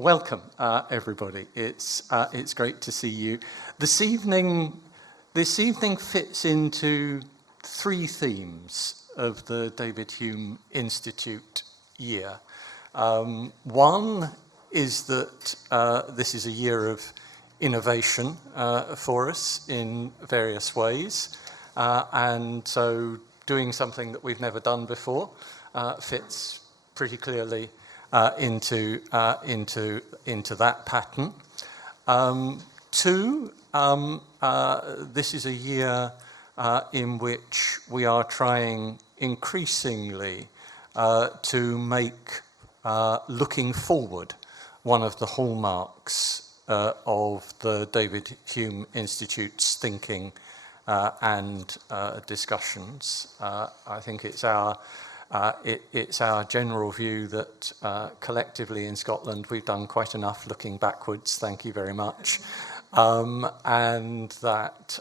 welcome, everybody. It's great to see you. This evening fits into three themes of the David Hume Institute year. One is that this is a year of innovation for us in various ways, and so doing something that we've never done before fits pretty clearly into that pattern. Two, this is a year in which we are trying increasingly to make looking forward one of the hallmarks of the David Hume Institute's thinking and discussions. I think it's our general view that collectively in Scotland we've done quite enough looking backwards, thank you very much, and that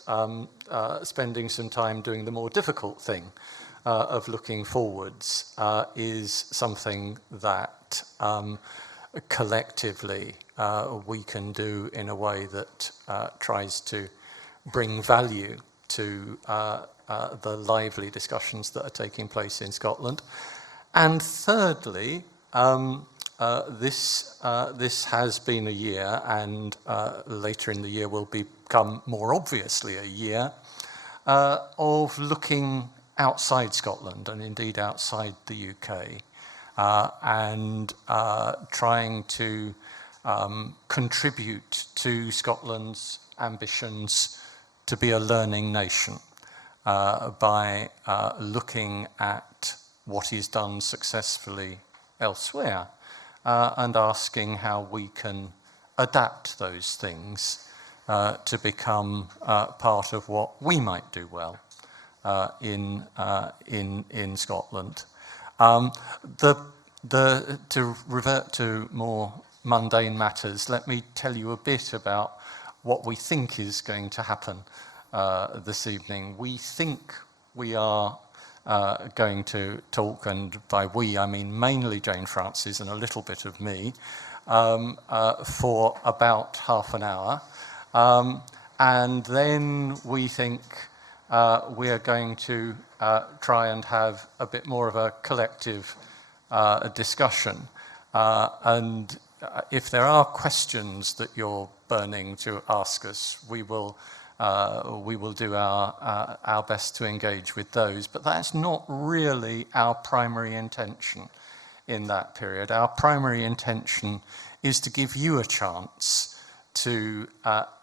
spending some time doing the more difficult thing of looking forwards is something that collectively we can do in a way that tries to bring value to the lively discussions that are taking place in Scotland. And thirdly, this has been a year, and later in the year will become more obviously a year, of looking outside Scotland and indeed outside the UK, and trying to contribute to Scotland's ambitions to be a learning nation by looking at what is done successfully elsewhere and asking how we can adapt those things to become part of what we might do well in Scotland. To revert to more mundane matters, let me tell you a bit about what we think is going to happen this evening. We think we are going to talk, and by we I mean mainly Jane Francis and a little bit of me, for about half an hour. And then we think we are going to try and have a bit more of a collective discussion. And if there are questions that you're burning to ask us, we will do our best to engage with those. But that's not really our primary intention in that period. Our primary intention is to give you a chance to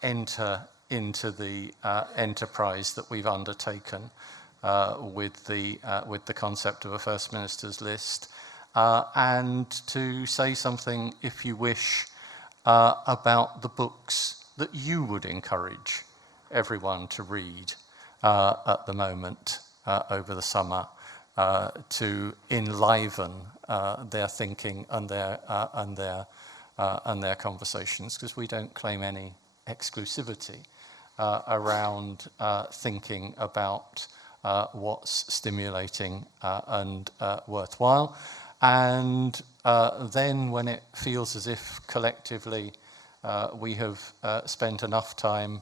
enter into the enterprise that we've undertaken with the concept of a First Minister's list, and to say something, if you wish, about the books that you would encourage everyone to read at the moment over the summer to enliven their thinking and their conversations, because we don't claim any exclusivity around thinking about what's stimulating and worthwhile. And then when it feels as if collectively we have spent enough time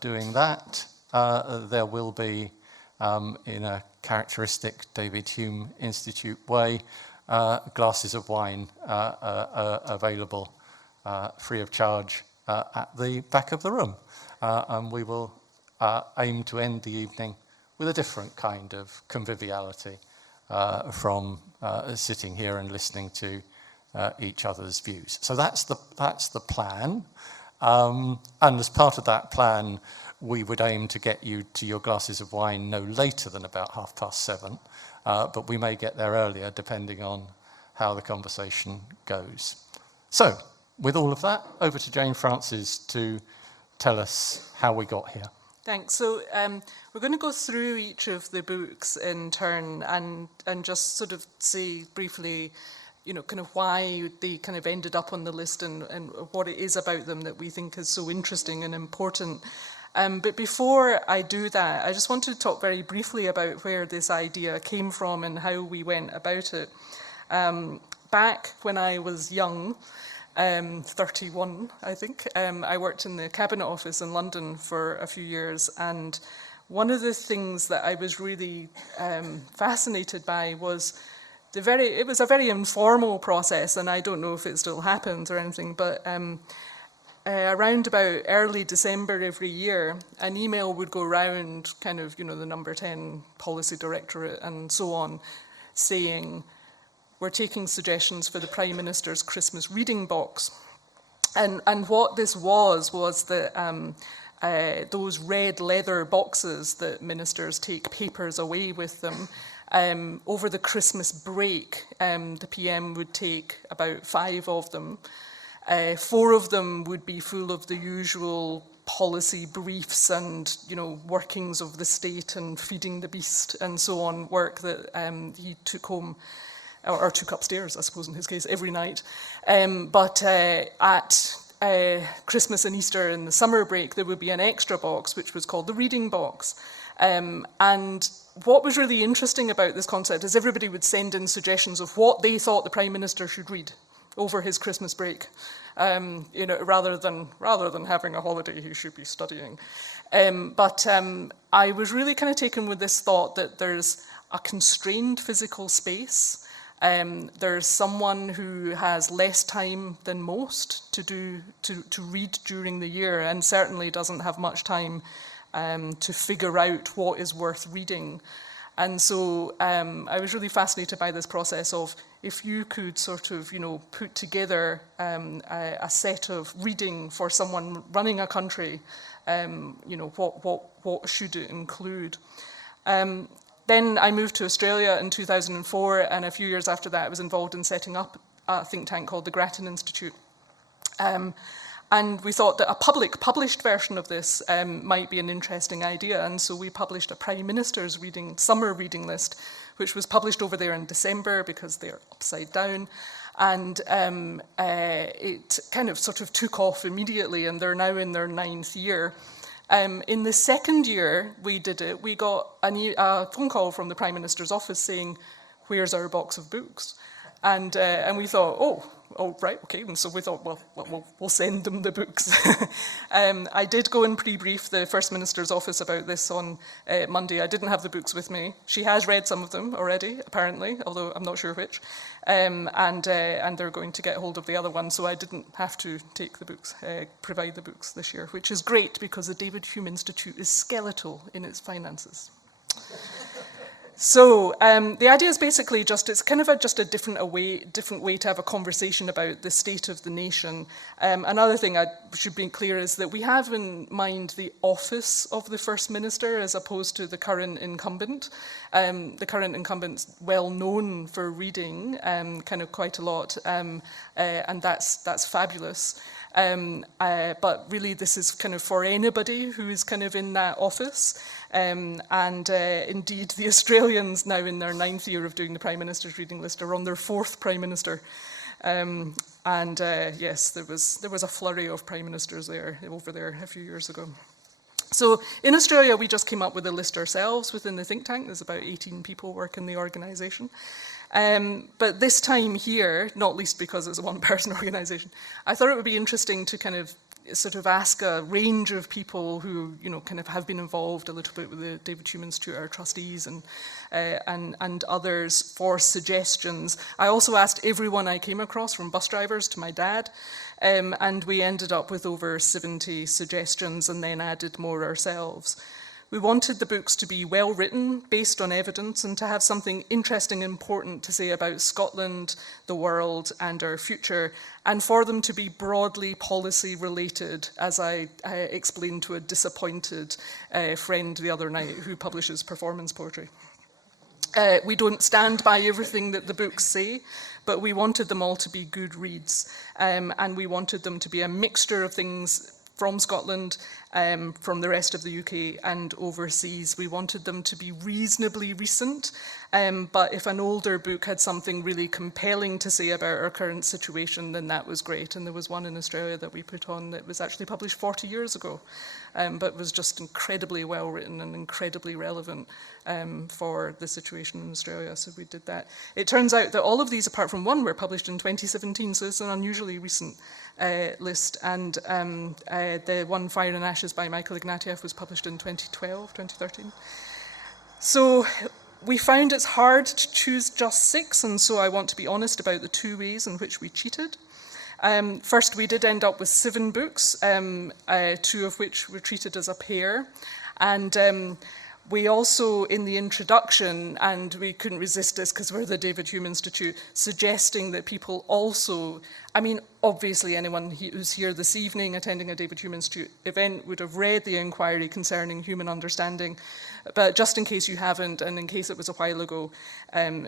doing that, there will be, in a characteristic David Hume Institute way, glasses of wine available free of charge at the back of the room. And we will aim to end the evening with a different kind of conviviality from sitting here and listening to each other's views. So that's the plan. And as part of that plan, we would aim to get you to your glasses of wine no later than about 7:30, but we may get there earlier depending on how the conversation goes. So, with all of that, over to Jane Francis to tell us how we got here. Thanks. So we're going to go through each of the books in turn and just sort of say briefly, kind of why they kind of ended up on the list and what it is about them that we think is so interesting and important. But before I do that, I just want to talk very briefly about where this idea came from and how we went about it. Back when I was young, 31, I think. I worked in the Cabinet Office in London for a few years, and one of the things that I was really fascinated by was it was a very informal process, and I don't know if it still happens or anything, but around about early December every year, an email would go around, kind of, you know, the number 10 policy directorate and so on, saying, we're taking suggestions for the Prime Minister's Christmas reading box. And what this was that those red leather boxes that ministers take papers away with them, over the Christmas break, the PM would take about 5 of them. 4 of them would be full of the usual policy briefs and, you know, workings of the state and feeding the beast and so on, work that he took home, or took upstairs, I suppose in his case, every night. But at Christmas and Easter and the summer break, there would be an extra box, which was called the reading box. And what was really interesting about this concept is everybody would send in suggestions of what they thought the Prime Minister should read over his Christmas break. You know, rather than having a holiday, he should be studying. But I was really kind of taken with this thought that there's a constrained physical space. There's someone who has less time than most to read during the year, and certainly doesn't have much time to figure out what is worth reading. And so I was really fascinated by this process of, if you could sort of, you know, put together a set of reading for someone running a country, you know, what should it include? Then I moved to Australia in 2004, and a few years after that I was involved in setting up a think tank called the Grattan Institute. And we thought that a public published version of this might be an interesting idea, and so we published a Prime Minister's summer reading list, which was published over there in December because they're upside down. And it kind of sort of took off immediately, and they're now in their 9th year. In the second year we did it, we got a phone call from the Prime Minister's office saying, where's our box of books? And we thought, oh, right, okay. And so we thought, well, we'll send them the books. I did go and pre-brief the First Minister's office about this on Monday. I didn't have the books with me. She has read some of them already, apparently, although I'm not sure which. And they're going to get hold of the other one, so I didn't have to take the books, provide the books this year, which is great because the David Hume Institute is skeletal in its finances. So the idea is basically it's kind of just a different way to have a conversation about the state of the nation. Another thing I should be clear is that we have in mind the office of the First Minister as opposed to the current incumbent. The current incumbent's well known for reading kind of quite a lot, and that's fabulous. But really this is kind of for anybody who is kind of in that office. And indeed, the Australians, now in their 9th year of doing the Prime Minister's reading list, are on their 4th Prime Minister. Yes, there was a flurry of Prime Ministers over there a few years ago. So in Australia, we just came up with a list ourselves within the think tank. There's about 18 people work in the organisation. But this time here, not least because it's a one-person organisation, I thought it would be interesting to kind of sort of ask a range of people who, you know, kind of have been involved a little bit with the David Hume Institute, our trustees and others, for suggestions. I also asked everyone I came across, from bus drivers to my dad, and we ended up with over 70 suggestions and then added more ourselves. We wanted the books to be well written, based on evidence, and to have something interesting and important to say about Scotland, the world, and our future, and for them to be broadly policy related, as I explained to a disappointed friend the other night who publishes performance poetry. We don't stand by everything that the books say, but we wanted them all to be good reads, and we wanted them to be a mixture of things from Scotland, from the rest of the UK and overseas. We wanted them to be reasonably recent, but if an older book had something really compelling to say about our current situation, then that was great. And there was one in Australia that we put on that was actually published 40 years ago, but was just incredibly well written and incredibly relevant for the situation in Australia, so we did that. It turns out that all of these, apart from one, were published in 2017, so it's an unusually recent list, and the one, Fire and Ashes by Michael Ignatieff, was published in 2013. So we found it's hard to choose just 6, and so I want to be honest about the 2 ways in which we cheated. First, we did end up with 7 books, 2 of which were treated as a pair, and we also, in the introduction, and we couldn't resist this because we're the David Hume Institute, suggesting that people also, I mean, obviously anyone who's here this evening attending a David Hume Institute event would have read the inquiry concerning human understanding, but just in case you haven't, and in case it was a while ago,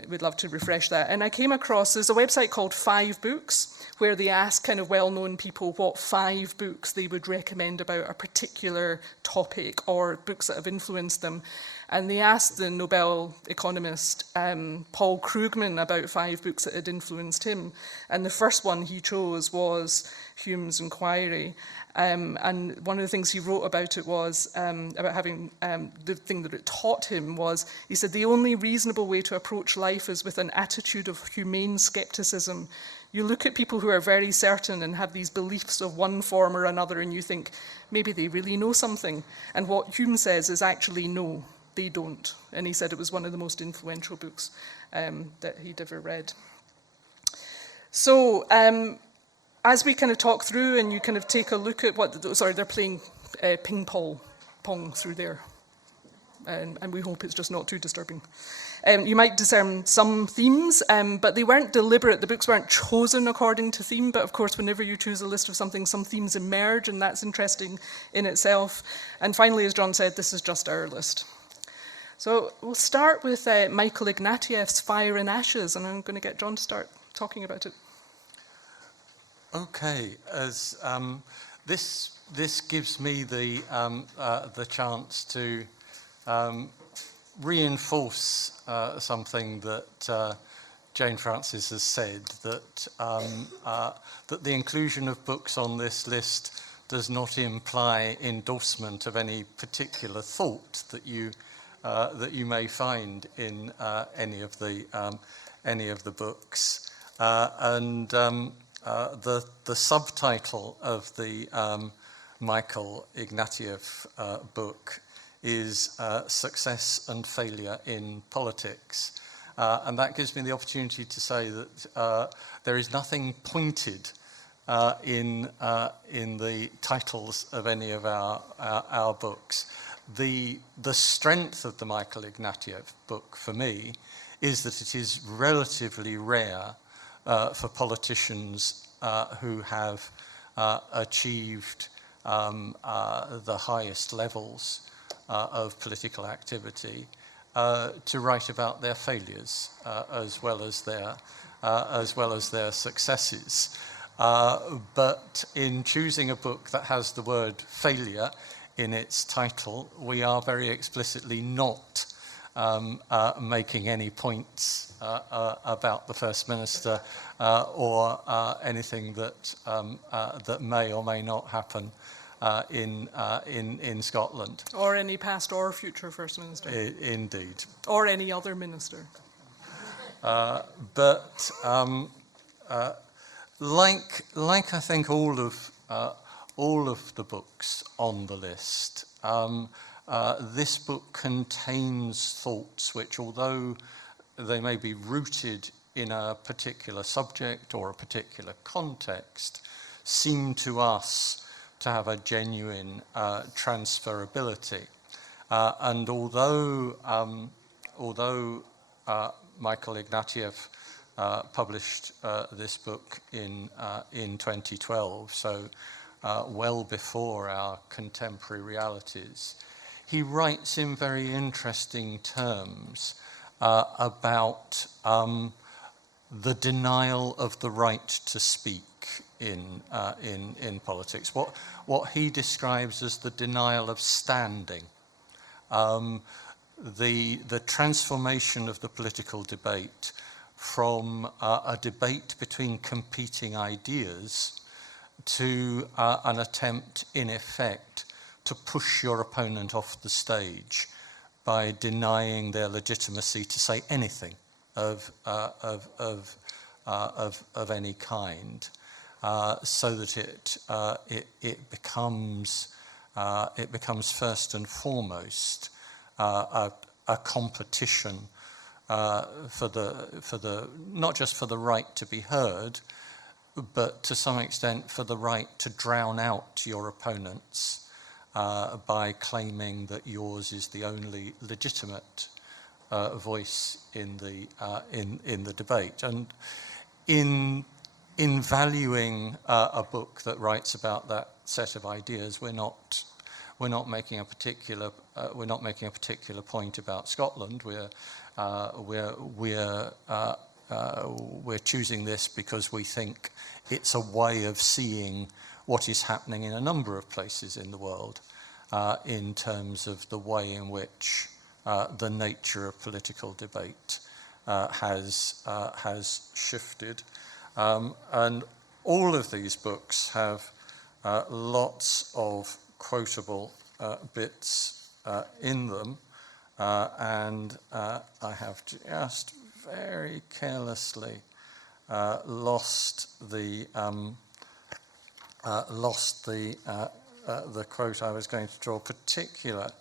we'd love to refresh that. And I came across, there's a website called 5 Books, where they ask kind of well-known people what 5 books they would recommend about a particular topic or books that have influenced them. And they asked the Nobel economist Paul Krugman about 5 books that had influenced him. And the first one he chose was Hume's Inquiry. And one of the things he wrote about it was, about having, the thing that it taught him was, he said, the only reasonable way to approach life is with an attitude of humane skepticism. You look at people who are very certain and have these beliefs of one form or another, and you think, maybe they really know something. And what Hume says is actually, no, they don't. And he said it was one of the most influential books that he'd ever read. So, as we kind of talk through and you kind of take a look at what, sorry, they're playing ping pong through there. And we hope it's just not too disturbing. You might discern some themes, but they weren't deliberate. The books weren't chosen according to theme, but of course, whenever you choose a list of something, some themes emerge, and that's interesting in itself. And finally, as John said, this is just our list. So we'll start with Michael Ignatieff's Fire and Ashes, and I'm going to get John to start talking about it. Okay, as this gives me the chance to reinforce something that Jane Francis has said, that that the inclusion of books on this list does not imply endorsement of any particular thought that you may find in any of the books, and the subtitle of the Michael Ignatieff book is Success and Failure in Politics. And that gives me the opportunity to say that there is nothing pointed in the titles of any of our books. The strength of the Michael Ignatieff book for me is that it is relatively rare for politicians who have achieved the highest levels of political activity to write about their failures as well as their successes. But in choosing a book that has the word failure in its title, we are very explicitly not making any points about the First Minister or anything that may or may not happen in Scotland. Or any past or future First Minister. Indeed. Or any other minister. But like I think all of the books on the list, this book contains thoughts which, although they may be rooted in a particular subject or a particular context, seem to us to have a genuine transferability. And although Michael Ignatieff published this book in 2012, so well before our contemporary realities, he writes in very interesting terms about the denial of the right to speak in politics. What he describes as the denial of standing, the transformation of the political debate from a debate between competing ideas to an attempt, in effect, to push your opponent off the stage by denying their legitimacy to say anything of any kind, so that it becomes first and foremost a competition for the not just for the right to be heard, but to some extent for the right to drown out your opponents by claiming that yours is the only legitimate voice in the debate. And in valuing a book that writes about that set of ideas, we're not making a particular point about Scotland. We're choosing this because we think it's a way of seeing what is happening in a number of places in the world, in terms of the way in which the nature of political debate has shifted. And all of these books have lots of quotable bits in them, and I have just very carelessly lost the quote I was going to draw particular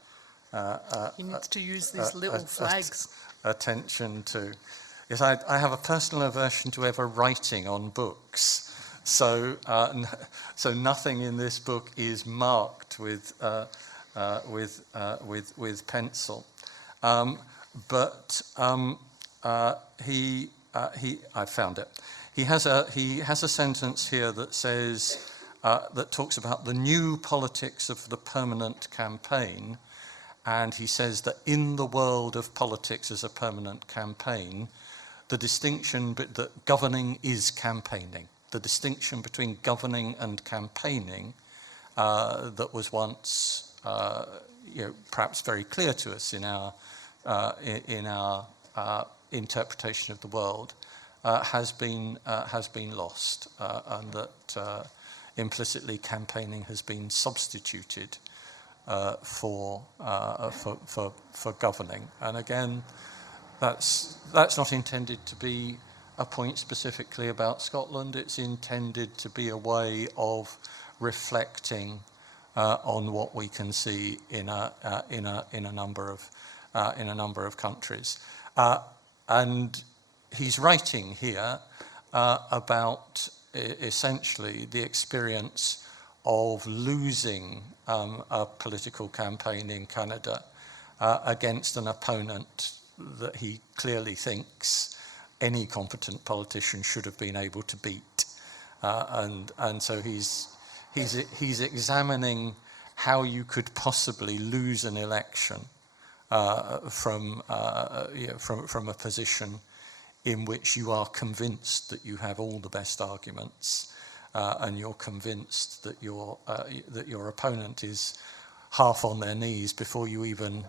you need to use these little flags. Attention to. Yes, I have a personal aversion to ever writing on books, so nothing in this book is marked with pencil. But I found it. He has a sentence here that says that talks about the new politics of the permanent campaign, and he says that in the world of politics as a permanent campaign, the distinction that governing is campaigning, the distinction between governing and campaigning that was once perhaps very clear to us in our interpretation of the world has been lost, and that implicitly campaigning has been substituted for governing. And again, that's not intended to be a point specifically about Scotland. It's intended to be a way of reflecting on what we can see in a number of countries. And he's writing here about essentially the experience of losing a political campaign in Canada against an opponent that he clearly thinks any competent politician should have been able to beat, and so he's examining how you could possibly lose an election from a position in which you are convinced that you have all the best arguments, and you're convinced that your opponent is half on their knees before you even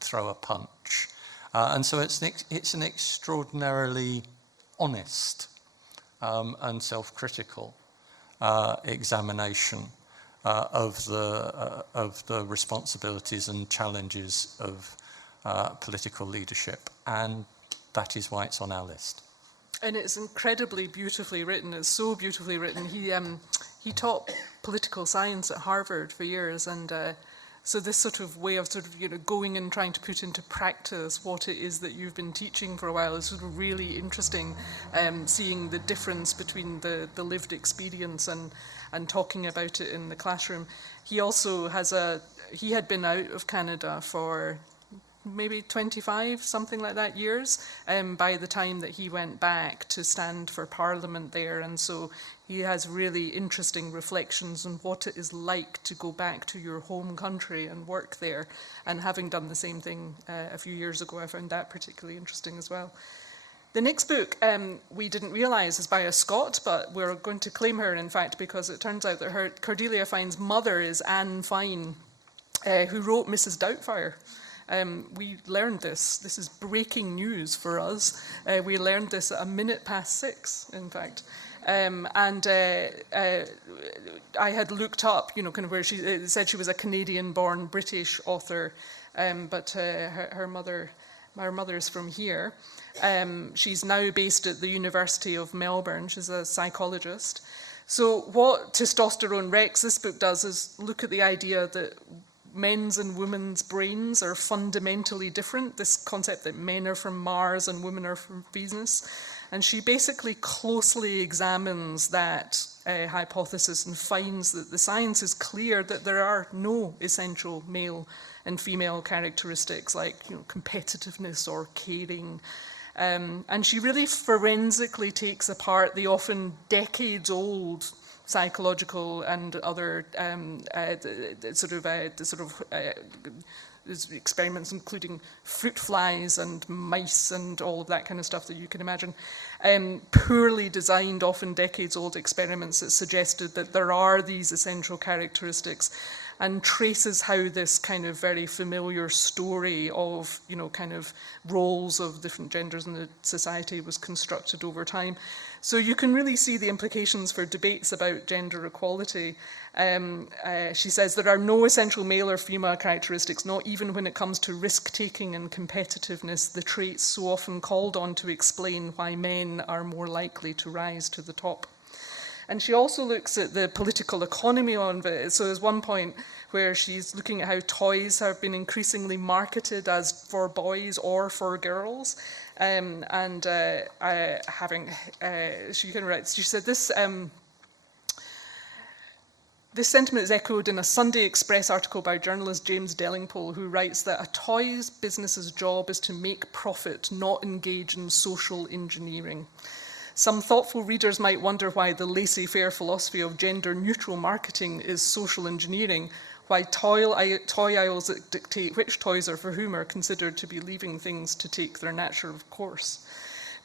throw a punch, and so it's an extraordinarily honest and self-critical examination of the responsibilities and challenges of political leadership, and that is why it's on our list. And it's incredibly beautifully written. It's so beautifully written. He taught political science at Harvard for years, and so this sort of way of going and trying to put into practice what it is that you've been teaching for a while is sort of really interesting. Seeing the difference between the lived experience and talking about it in the classroom. He also he had been out of Canada for maybe 25, something like that, years, by the time that he went back to stand for Parliament there. And so he has really interesting reflections on what it is like to go back to your home country and work there. And having done the same thing a few years ago, I found that particularly interesting as well. The next book we didn't realise is by a Scot, but we're going to claim her, in fact, because it turns out that Cordelia Fine's mother is Anne Fine, who wrote Mrs. Doubtfire. We learned this. This is breaking news for us. We learned this at 6:01, in fact. I had looked up, kind of where it said she was a Canadian-born British author, but her mother is from here. She's now based at the University of Melbourne. She's a psychologist. So what Testosterone Rex, this book, does is look at the idea that men's and women's brains are fundamentally different, this concept that men are from Mars and women are from Venus. And she basically closely examines that hypothesis and finds that the science is clear that there are no essential male and female characteristics like competitiveness or caring. And she really forensically takes apart the often decades-old psychological and other experiments, including fruit flies and mice and all of that kind of stuff that you can imagine. Poorly designed, often decades-old experiments that suggested that there are these essential characteristics, and traces how this kind of very familiar story of, kind of roles of different genders in the society was constructed over time. So you can really see the implications for debates about gender equality. She says there are no essential male or female characteristics, not even when it comes to risk-taking and competitiveness, the traits so often called on to explain why men are more likely to rise to the top. And she also looks at the political economy on it. So there's one point where she's looking at how toys have been increasingly marketed as for boys or for girls. She said this sentiment is echoed in a Sunday Express article by journalist James Dellingpole, who writes that a toys business's job is to make profit, not engage in social engineering. Some thoughtful readers might wonder why the laissez-faire philosophy of gender-neutral marketing is social engineering, why toy aisles that dictate which toys are for whom are considered to be leaving things to take their natural course.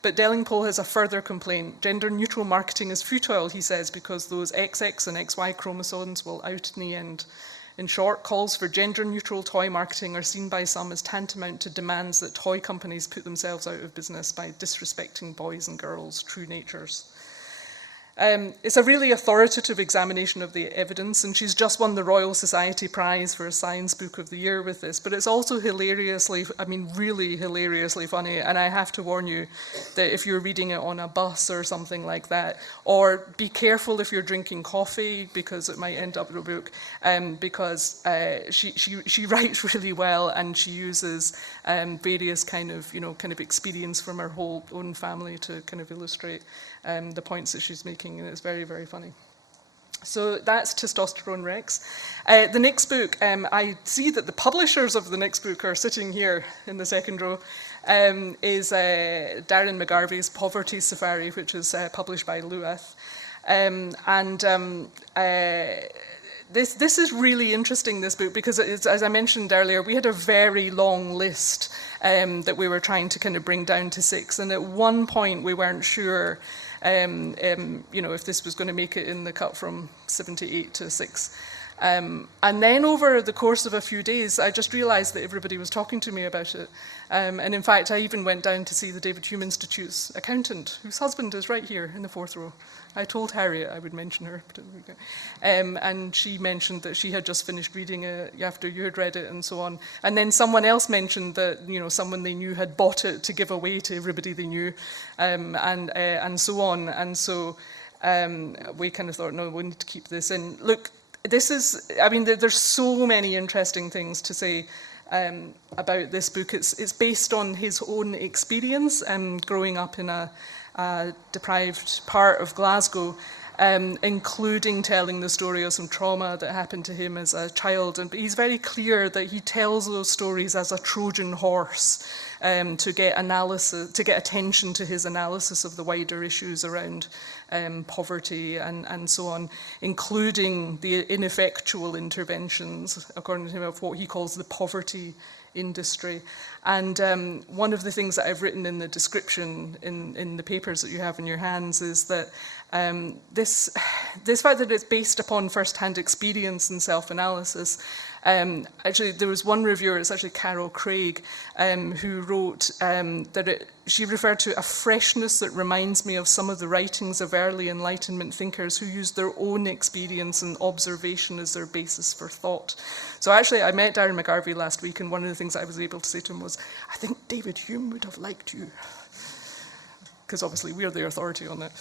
But Dellingpole has a further complaint. Gender-neutral marketing is futile, he says, because those XX and XY chromosomes will out in the end. In short, calls for gender-neutral toy marketing are seen by some as tantamount to demands that toy companies put themselves out of business by disrespecting boys' and girls' true natures. It's a really authoritative examination of the evidence, and she's just won the Royal Society Prize for a Science Book of the Year with this, but it's also really hilariously funny, and I have to warn you that if you're reading it on a bus or something like that, or be careful if you're drinking coffee, because it might end up in a book, because she writes really well, and she uses various kind of experience from her whole own family to kind of illustrate the points that she's making, and it's very, very funny. So that's Testosterone Rex. The next book, I see that the publishers of the next book are sitting here in the second row, is Darren McGarvey's Poverty Safari, which is published by Luath. This is really interesting, this book, because as I mentioned earlier, we had a very long list that we were trying to kind of bring down to 6, and at one point we weren't sure if this was going to make it in the cut from 7 to 8 to 6. And then over the course of a few days, I just realised that everybody was talking to me about it. And in fact, I even went down to see the David Hume Institute's accountant, whose husband is right here in the 4th row. I told Harriet I would mention her. And she mentioned that she had just finished reading it after you had read it and so on. And then someone else mentioned that, someone they knew had bought it to give away to everybody they knew, and so on. And so we kind of thought, no, we need to keep this in. Look, there's so many interesting things to say about this book. It's based on his own experience growing up in a deprived part of Glasgow, including telling the story of some trauma that happened to him as a child. And he's very clear that he tells those stories as a Trojan horse to get attention to his analysis of the wider issues around poverty and so on, including the ineffectual interventions, according to him, of what he calls the poverty industry. And one of the things that I've written in the description in the papers that you have in your hands is that this fact that it's based upon first-hand experience and self-analysis. Actually, there was one reviewer, it's actually Carol Craig, who wrote that she referred to a freshness that reminds me of some of the writings of early Enlightenment thinkers who used their own experience and observation as their basis for thought. So actually, I met Darren McGarvey last week, and one of the things I was able to say to him was, I think David Hume would have liked you. Because obviously we're the authority on it.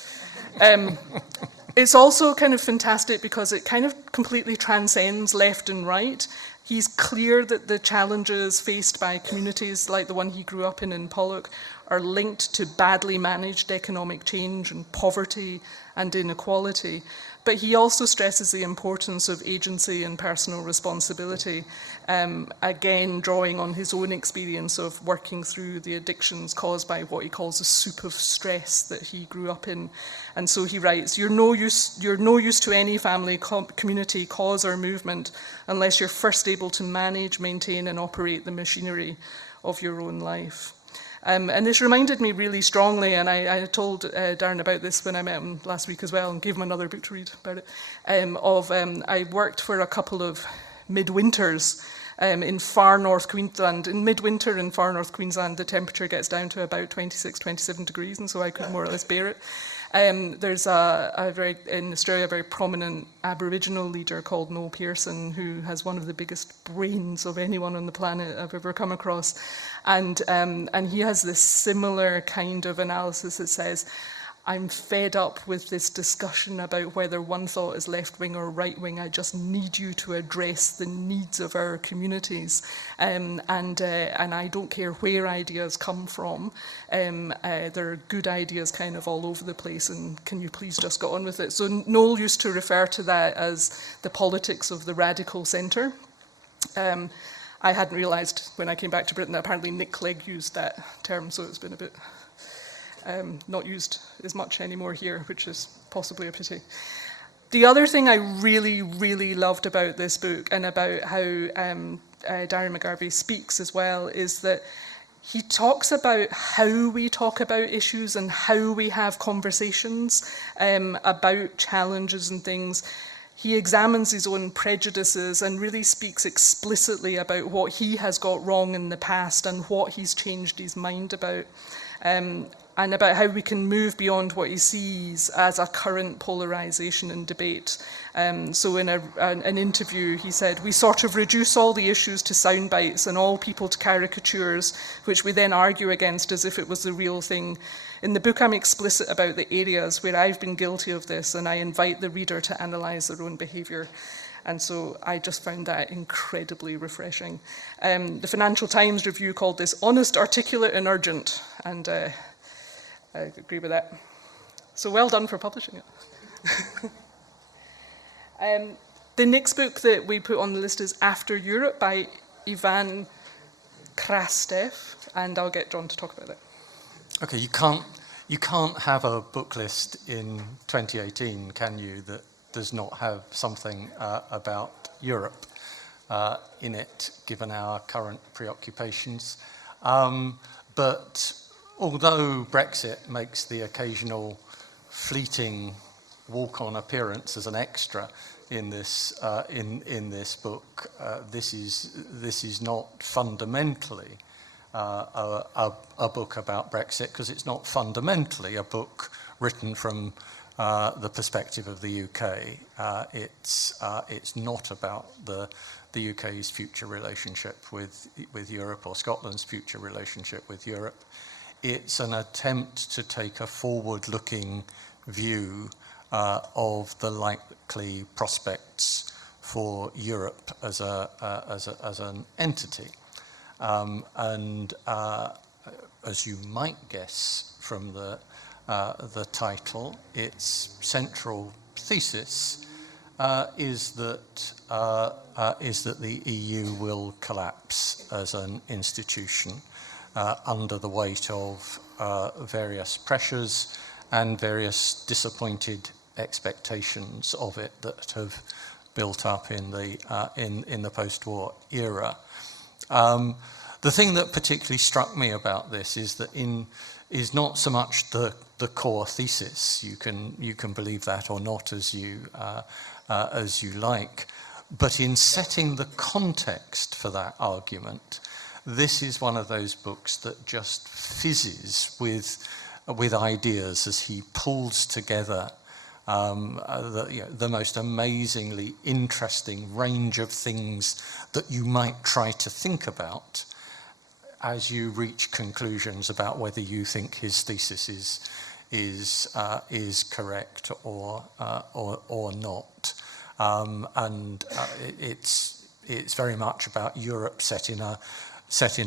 It's also kind of fantastic because it kind of completely transcends left and right. He's clear that the challenges faced by communities like the one he grew up in Pollock are linked to badly managed economic change and poverty and inequality. But he also stresses the importance of agency and personal responsibility, again drawing on his own experience of working through the addictions caused by what he calls a soup of stress that he grew up in. And so he writes, you're no use to any family, community, cause or movement unless you're first able to manage, maintain and operate the machinery of your own life. And this reminded me really strongly, and I told Darren about this when I met him last week as well, and gave him another book to read about it, I worked for a couple of midwinters in far north Queensland. In midwinter in far north Queensland, the temperature gets down to about 26, 27 degrees, and so I could more or less bear it. There's in Australia, a very prominent Aboriginal leader called Noel Pearson, who has one of the biggest brains of anyone on the planet I've ever come across. And he has this similar kind of analysis that says, I'm fed up with this discussion about whether one thought is left-wing or right-wing. I just need you to address the needs of our communities. And I don't care where ideas come from. There are good ideas kind of all over the place, and can you please just get on with it? So Noel used to refer to that as the politics of the radical centre. I hadn't realised when I came back to Britain that apparently Nick Clegg used that term, so it's been a bit not used as much anymore here, which is possibly a pity. The other thing I really, really loved about this book and about how Darren McGarvey speaks as well is that he talks about how we talk about issues and how we have conversations about challenges and things. He examines his own prejudices and really speaks explicitly about what he has got wrong in the past and what he's changed his mind about. And about how we can move beyond what he sees as a current polarisation in debate. So in an interview, he said, we sort of reduce all the issues to sound bites and all people to caricatures, which we then argue against as if it was the real thing. In the book, I'm explicit about the areas where I've been guilty of this, and I invite the reader to analyse their own behaviour. And so I just found that incredibly refreshing. The Financial Times review called this honest, articulate and urgent. And I agree with that. So well done for publishing it. The next book that we put on the list is After Europe by Ivan Krastev, and I'll get John to talk about that. Okay, you can't have a book list in 2018, can you, that does not have something about Europe in it, given our current preoccupations. But although Brexit makes the occasional fleeting walk-on appearance as an extra in this book, this is not fundamentally a book about Brexit, because it's not fundamentally a book written from the perspective of the UK. It's not about the UK's future relationship with Europe or Scotland's future relationship with Europe. It's an attempt to take a forward-looking view of the likely prospects for Europe as an entity, and as you might guess from the title, its central thesis is that the EU will collapse as an institution under the weight of various pressures and various disappointed expectations of it that have built up in the post-war era. The thing that particularly struck me about this is that is not so much the core thesis. You can believe that or not as you like, but in setting the context for that argument, this is one of those books that just fizzes with ideas as he pulls together the most amazingly interesting range of things that you might try to think about as you reach conclusions about whether you think his thesis is correct or not. It's very much about Europe set in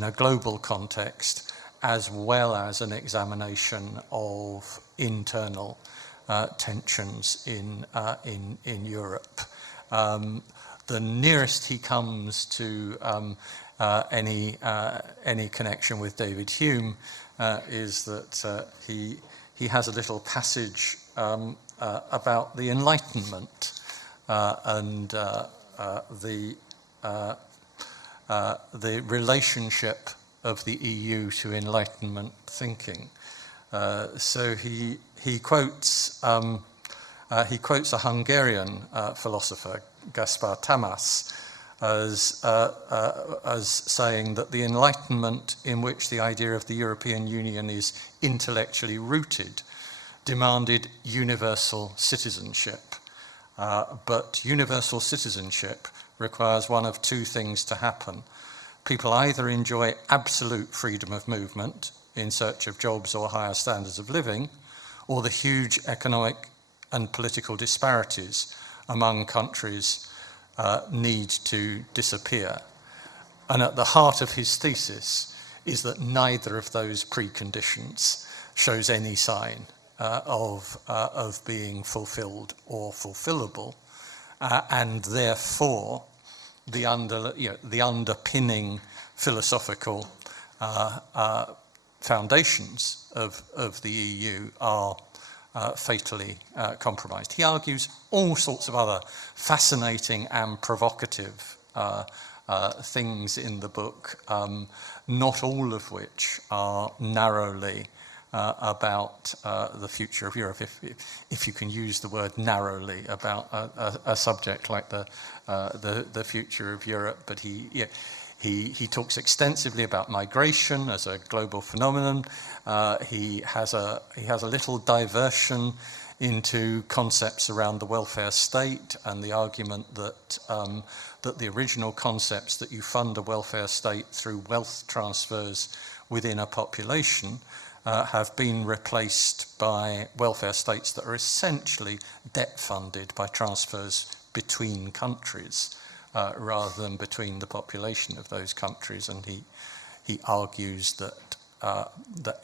a global context, as well as an examination of internal tensions in Europe. The nearest he comes to any connection with David Hume is that he has a little passage about the Enlightenment and the relationship of the EU to Enlightenment thinking. So he quotes a Hungarian philosopher, Gaspar Tamas, as saying that the Enlightenment, in which the idea of the European Union is intellectually rooted, demanded universal citizenship. But universal citizenship requires one of two things to happen. People either enjoy absolute freedom of movement in search of jobs or higher standards of living, or the huge economic and political disparities among countries need to disappear. And at the heart of his thesis is that neither of those preconditions shows any sign of being fulfilled or fulfillable, and therefore the underpinning philosophical foundations of the EU are fatally compromised. He argues all sorts of other fascinating and provocative things in the book, not all of which are narrowly about the future of Europe, if you can use the word narrowly about a subject like the future of Europe. But he talks extensively about migration as a global phenomenon. He has a little diversion into concepts around the welfare state and the argument that that the original concepts that you fund a welfare state through wealth transfers within a population have been replaced by welfare states that are essentially debt funded by transfers between countries rather than between the population of those countries. And he argues that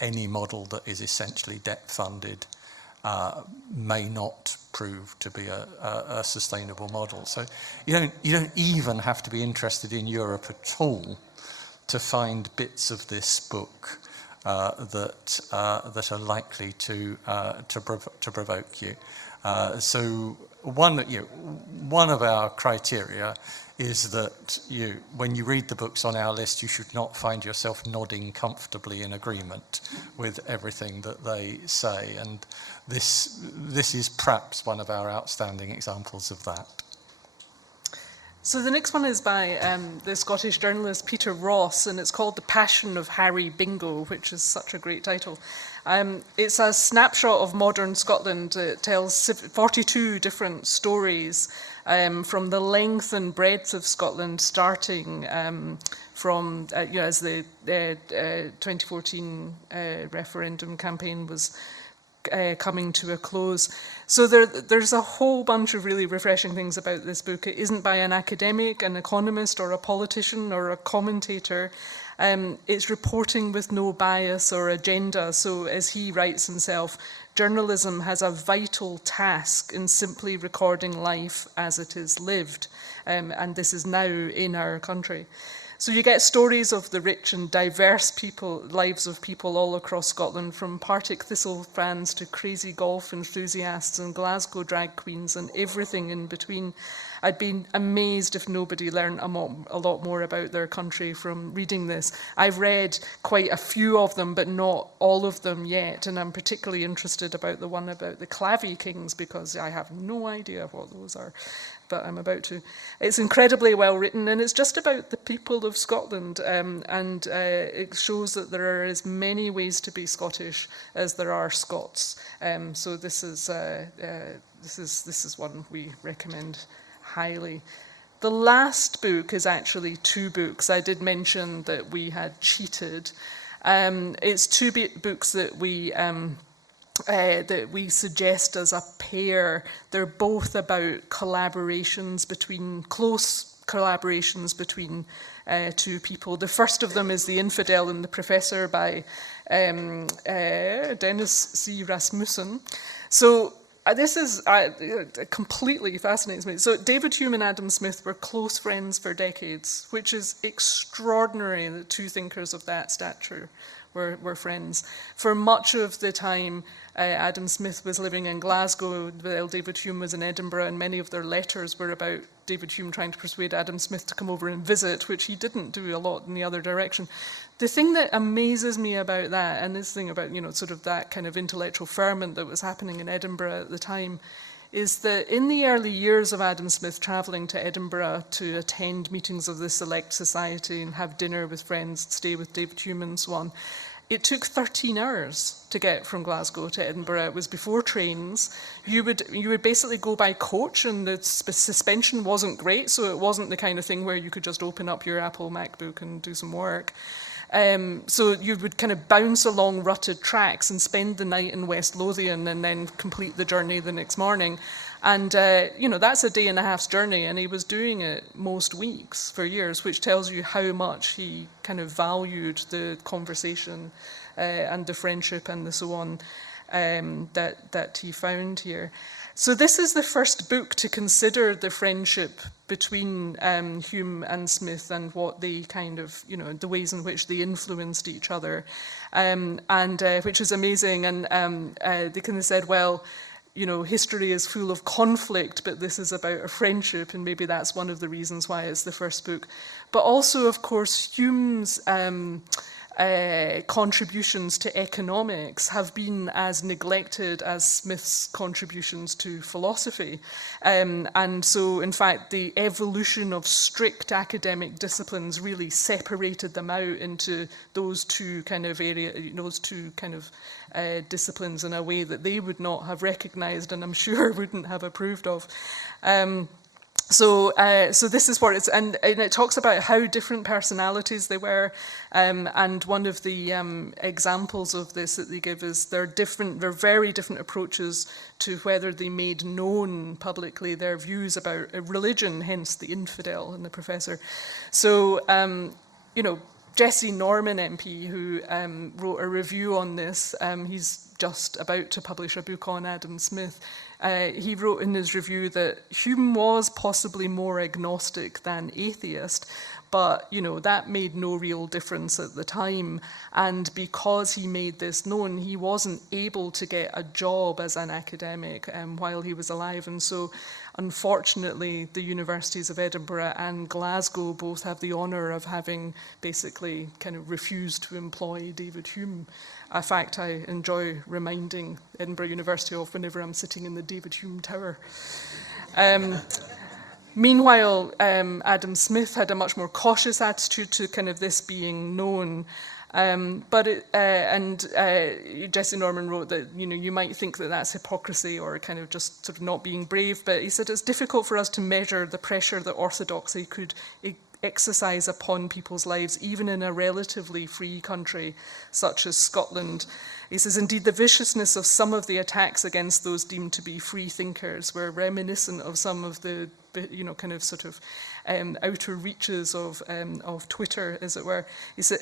any model that is essentially debt funded may not prove to be a sustainable model. So you don't even have to be interested in Europe at all to find bits of this book that are likely to provoke you. So one of our criteria is that when you read the books on our list, you should not find yourself nodding comfortably in agreement with everything that they say, and this is perhaps one of our outstanding examples of that. So the next one is by the Scottish journalist Peter Ross, and it's called The Passion of Harry Bingo, which is such a great title. It's a snapshot of modern Scotland. It tells 42 different stories from the length and breadth of Scotland, starting from as the 2014 referendum campaign was coming to a close. So there's a whole bunch of really refreshing things about this book. It isn't by an academic, an economist, or a politician, or a commentator. It's reporting with no bias or agenda. So as he writes himself, journalism has a vital task in simply recording life as it is lived. And this is now in our country. So you get stories of the rich and diverse lives of people all across Scotland, from Partick Thistle fans to crazy golf enthusiasts and Glasgow drag queens and everything in between. I'd been amazed if nobody learned a lot more about their country from reading this. I've read quite a few of them, but not all of them yet, and I'm particularly interested about the one about the Clavey Kings, because I have no idea what those are, but I'm about to. It's incredibly well written, and it's just about the people of Scotland, and it shows that there are as many ways to be Scottish as there are Scots. So this is one we recommend highly. The last book is actually two books. I did mention that we had cheated. It's two books that we suggest as a pair. They're both about close collaborations between two people. The first of them is The Infidel and the Professor by Dennis C. Rasmussen. So this is completely fascinates me. So David Hume and Adam Smith were close friends for decades, which is extraordinary that two thinkers of that stature were friends. For much of the time, Adam Smith was living in Glasgow while David Hume was in Edinburgh, and many of their letters were about David Hume trying to persuade Adam Smith to come over and visit, which he didn't do a lot in the other direction. The thing that amazes me about that, and this thing about, sort of that kind of intellectual ferment that was happening in Edinburgh at the time, is that in the early years of Adam Smith travelling to Edinburgh to attend meetings of the Select Society and have dinner with friends, stay with David Hume and so on, it took 13 hours to get from Glasgow to Edinburgh. It was before trains. You would basically go by coach, and the suspension wasn't great, so it wasn't the kind of thing where you could just open up your Apple MacBook and do some work. So you would kind of bounce along rutted tracks and spend the night in West Lothian and then complete the journey the next morning. And, that's a day and a half's journey, and he was doing it most weeks for years, which tells you how much he kind of valued the conversation and the friendship and the so on that he found here. So this is the first book to consider the friendship between Hume and Smith and what they kind of, the ways in which they influenced each other, and which is amazing. And they kind of said, well, history is full of conflict, but this is about a friendship, and maybe that's one of the reasons why it's the first book. But also, of course, Hume's contributions to economics have been as neglected as Smith's contributions to philosophy. And so, in fact, the evolution of strict academic disciplines really separated them out into those two kind of disciplines in a way that they would not have recognised, and I'm sure wouldn't have approved of. So this is what it's, and it talks about how different personalities they were, and one of the examples of this that they give is they're very different approaches to whether they made known publicly their views about religion, hence The Infidel and the Professor. So, Jesse Norman MP, who wrote a review on this, he's just about to publish a book on Adam Smith. He wrote in his review that Hume was possibly more agnostic than atheist, but, that made no real difference at the time. And because he made this known, he wasn't able to get a job as an academic while he was alive. And so, unfortunately, the universities of Edinburgh and Glasgow both have the honour of having basically kind of refused to employ David Hume. A fact I enjoy reminding Edinburgh University of whenever I'm sitting in the David Hume Tower. Meanwhile, Adam Smith had a much more cautious attitude to kind of this being known. Jesse Norman wrote that, you might think that that's hypocrisy or kind of just sort of not being brave, but he said it's difficult for us to measure the pressure that orthodoxy could exercise upon people's lives, even in a relatively free country such as Scotland. He says, indeed, the viciousness of some of the attacks against those deemed to be free thinkers were reminiscent of some of the, kind of sort of outer reaches of Twitter, as it were. He said,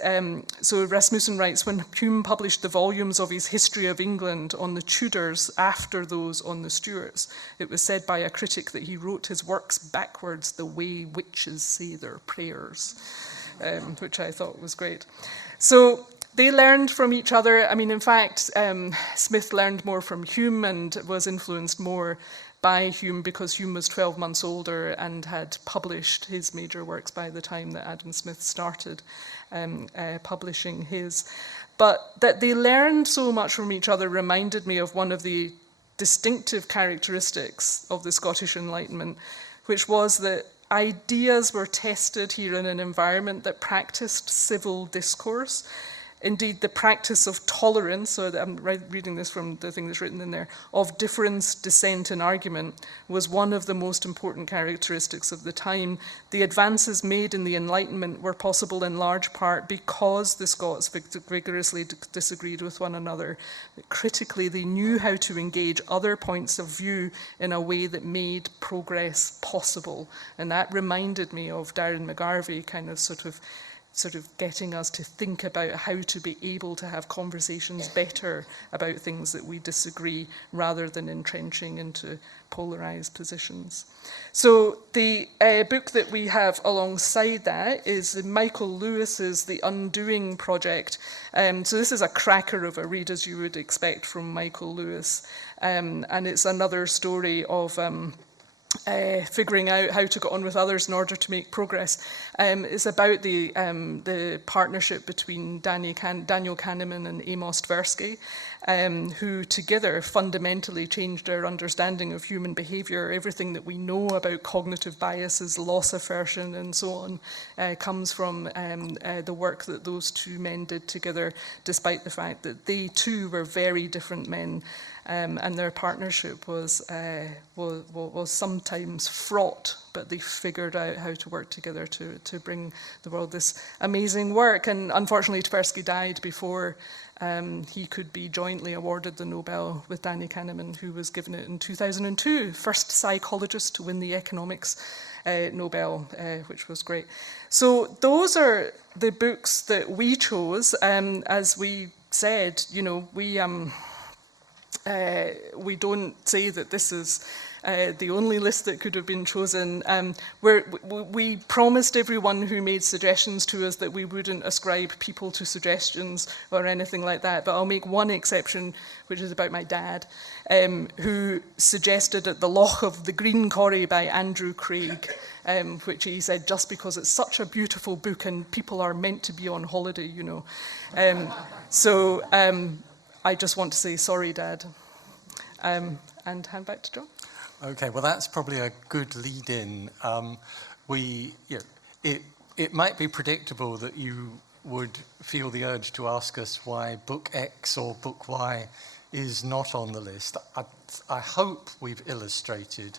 so Rasmussen writes, when Hume published the volumes of his History of England on the Tudors after those on the Stuarts, it was said by a critic that he wrote his works backwards, the way witches say their prayers. which I thought was great. So they learned from each other. I mean, in fact, Smith learned more from Hume and was influenced more by Hume because Hume was 12 months older and had published his major works by the time that Adam Smith started publishing his. But that they learned so much from each other reminded me of one of the distinctive characteristics of the Scottish Enlightenment, which was that ideas were tested here in an environment that practiced civil discourse. Indeed, the practice of tolerance, so I'm reading this from the thing that's written in there, of difference, dissent, and argument was one of the most important characteristics of the time. The advances made in the Enlightenment were possible in large part because the Scots vigorously disagreed with one another. Critically, they knew how to engage other points of view in a way that made progress possible. And that reminded me of Darren McGarvey kind of sort of getting us to think about how to be able to have conversations better about things that we disagree rather than entrenching into polarised positions. So the book that we have alongside that is Michael Lewis's The Undoing Project. So this is a cracker of a read, as you would expect from Michael Lewis. And it's another story of figuring out how to get on with others in order to make progress. It's about the partnership between Daniel Kahneman and Amos Tversky, who together fundamentally changed our understanding of human behaviour. Everything that we know about cognitive biases, loss aversion, and so on comes from the work that those two men did together, despite the fact that they too were very different men. And their partnership was sometimes fraught, but they figured out how to work together to bring the world this amazing work. And unfortunately, Tversky died before he could be jointly awarded the Nobel with Danny Kahneman, who was given it in 2002, first psychologist to win the economics Nobel, which was great. So those are the books that we chose. As we said, you know, we don't say that this is the only list that could have been chosen. We promised everyone who made suggestions to us that we wouldn't ascribe people to suggestions or anything like that, but I'll make one exception, which is about my dad, who suggested at the Loch of the Green Corrie by Andrew Craig, which he said, just because it's such a beautiful book and people are meant to be on holiday, you know. I just want to say sorry, Dad, and hand back to John. Okay, well, that's probably a good lead-in. It might be predictable that you would feel the urge to ask us why book X or book Y is not on the list. I hope we've illustrated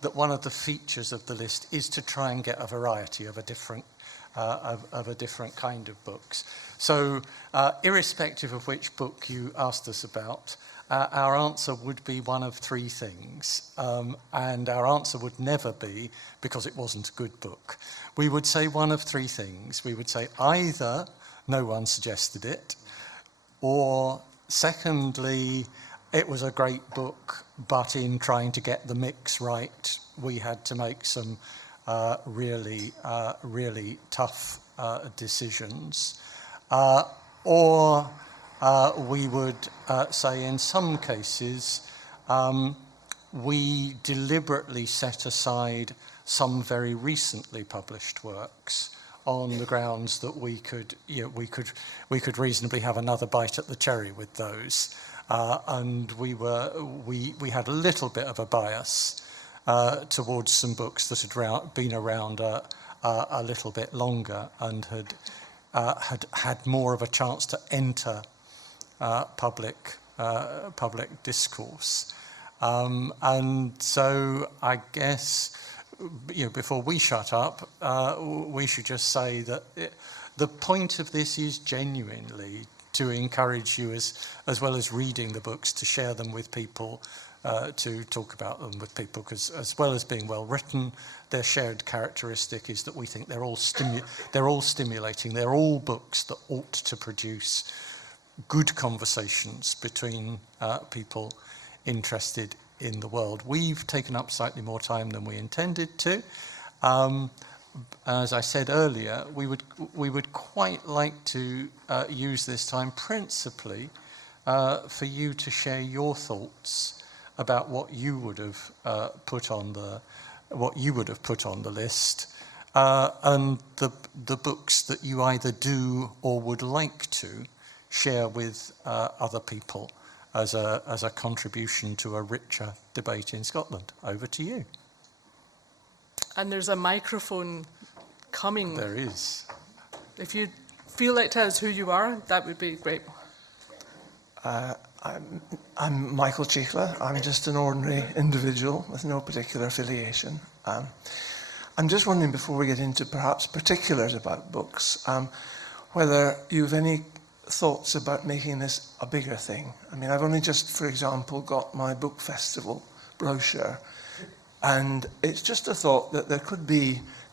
that one of the features of the list is to try and get a variety of a different kind of books. So, irrespective of which book you asked us about, our answer would be one of three things. And our answer would never be because it wasn't a good book. We would say one of three things. We would say either no one suggested it, or secondly, it was a great book, but in trying to get the mix right, we had to make some really tough decisions. Or we would say in some cases, we deliberately set aside some very recently published works on the grounds that we could reasonably have another bite at the cherry with those. And we had a little bit of a bias towards some books that had been around a little bit longer and had more of a chance to enter public discourse. And so I guess, before we shut up, we should just say that the point of this is genuinely to encourage you, as well as reading the books, to share them with people, to talk about them with people, because as well as being well written, their shared characteristic is that we think they're all stimulating. They're all books that ought to produce good conversations between people interested in the world. We've taken up slightly more time than we intended to, as I said earlier, we would quite like to use this time principally for you to share your thoughts about what you would have put on the list, and the books that you either do or would like to share with other people as a contribution to a richer debate in Scotland. Over to you. And there's a microphone coming. There is. If you feel like tell us who you are, that would be great. I'm Michael Chichler. I'm just an ordinary individual with no particular affiliation. I'm just wondering, before we get into perhaps particulars about books, whether you've any thoughts about making this a bigger thing. I mean, I've only just, for example, got my book festival brochure, and it's just a thought that there could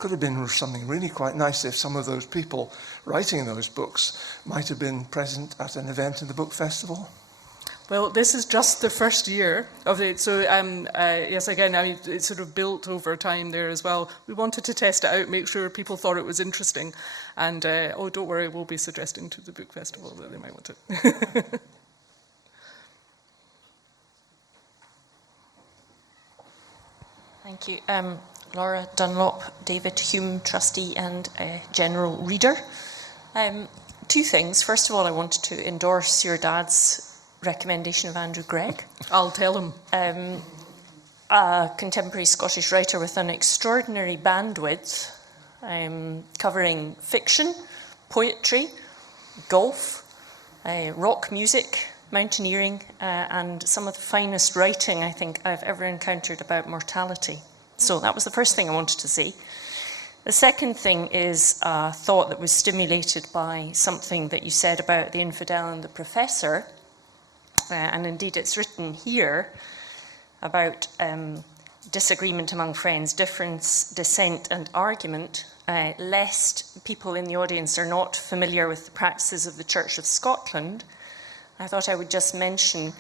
have been something really quite nice if some of those people writing those books might have been present at an event in the book festival. Well, this is just the first year of it, so yes, again, I mean, it's sort of built over time there as well. We wanted to test it out, make sure people thought it was interesting, and don't worry, we'll be suggesting to the book festival that they might want it. Thank you. Laura Dunlop, David Hume trustee and general reader. Two things. First of all, I wanted to endorse your dad's recommendation of Andrew Gregg. I'll tell him. A contemporary Scottish writer with an extraordinary bandwidth, covering fiction, poetry, golf, rock music, mountaineering, and some of the finest writing I think I've ever encountered about mortality. So that was the first thing I wanted to say. The second thing is a thought that was stimulated by something that you said about the infidel and the professor, and indeed it's written here about disagreement among friends, difference, dissent and argument, lest people in the audience are not familiar with the practices of the Church of Scotland. I thought I would just mention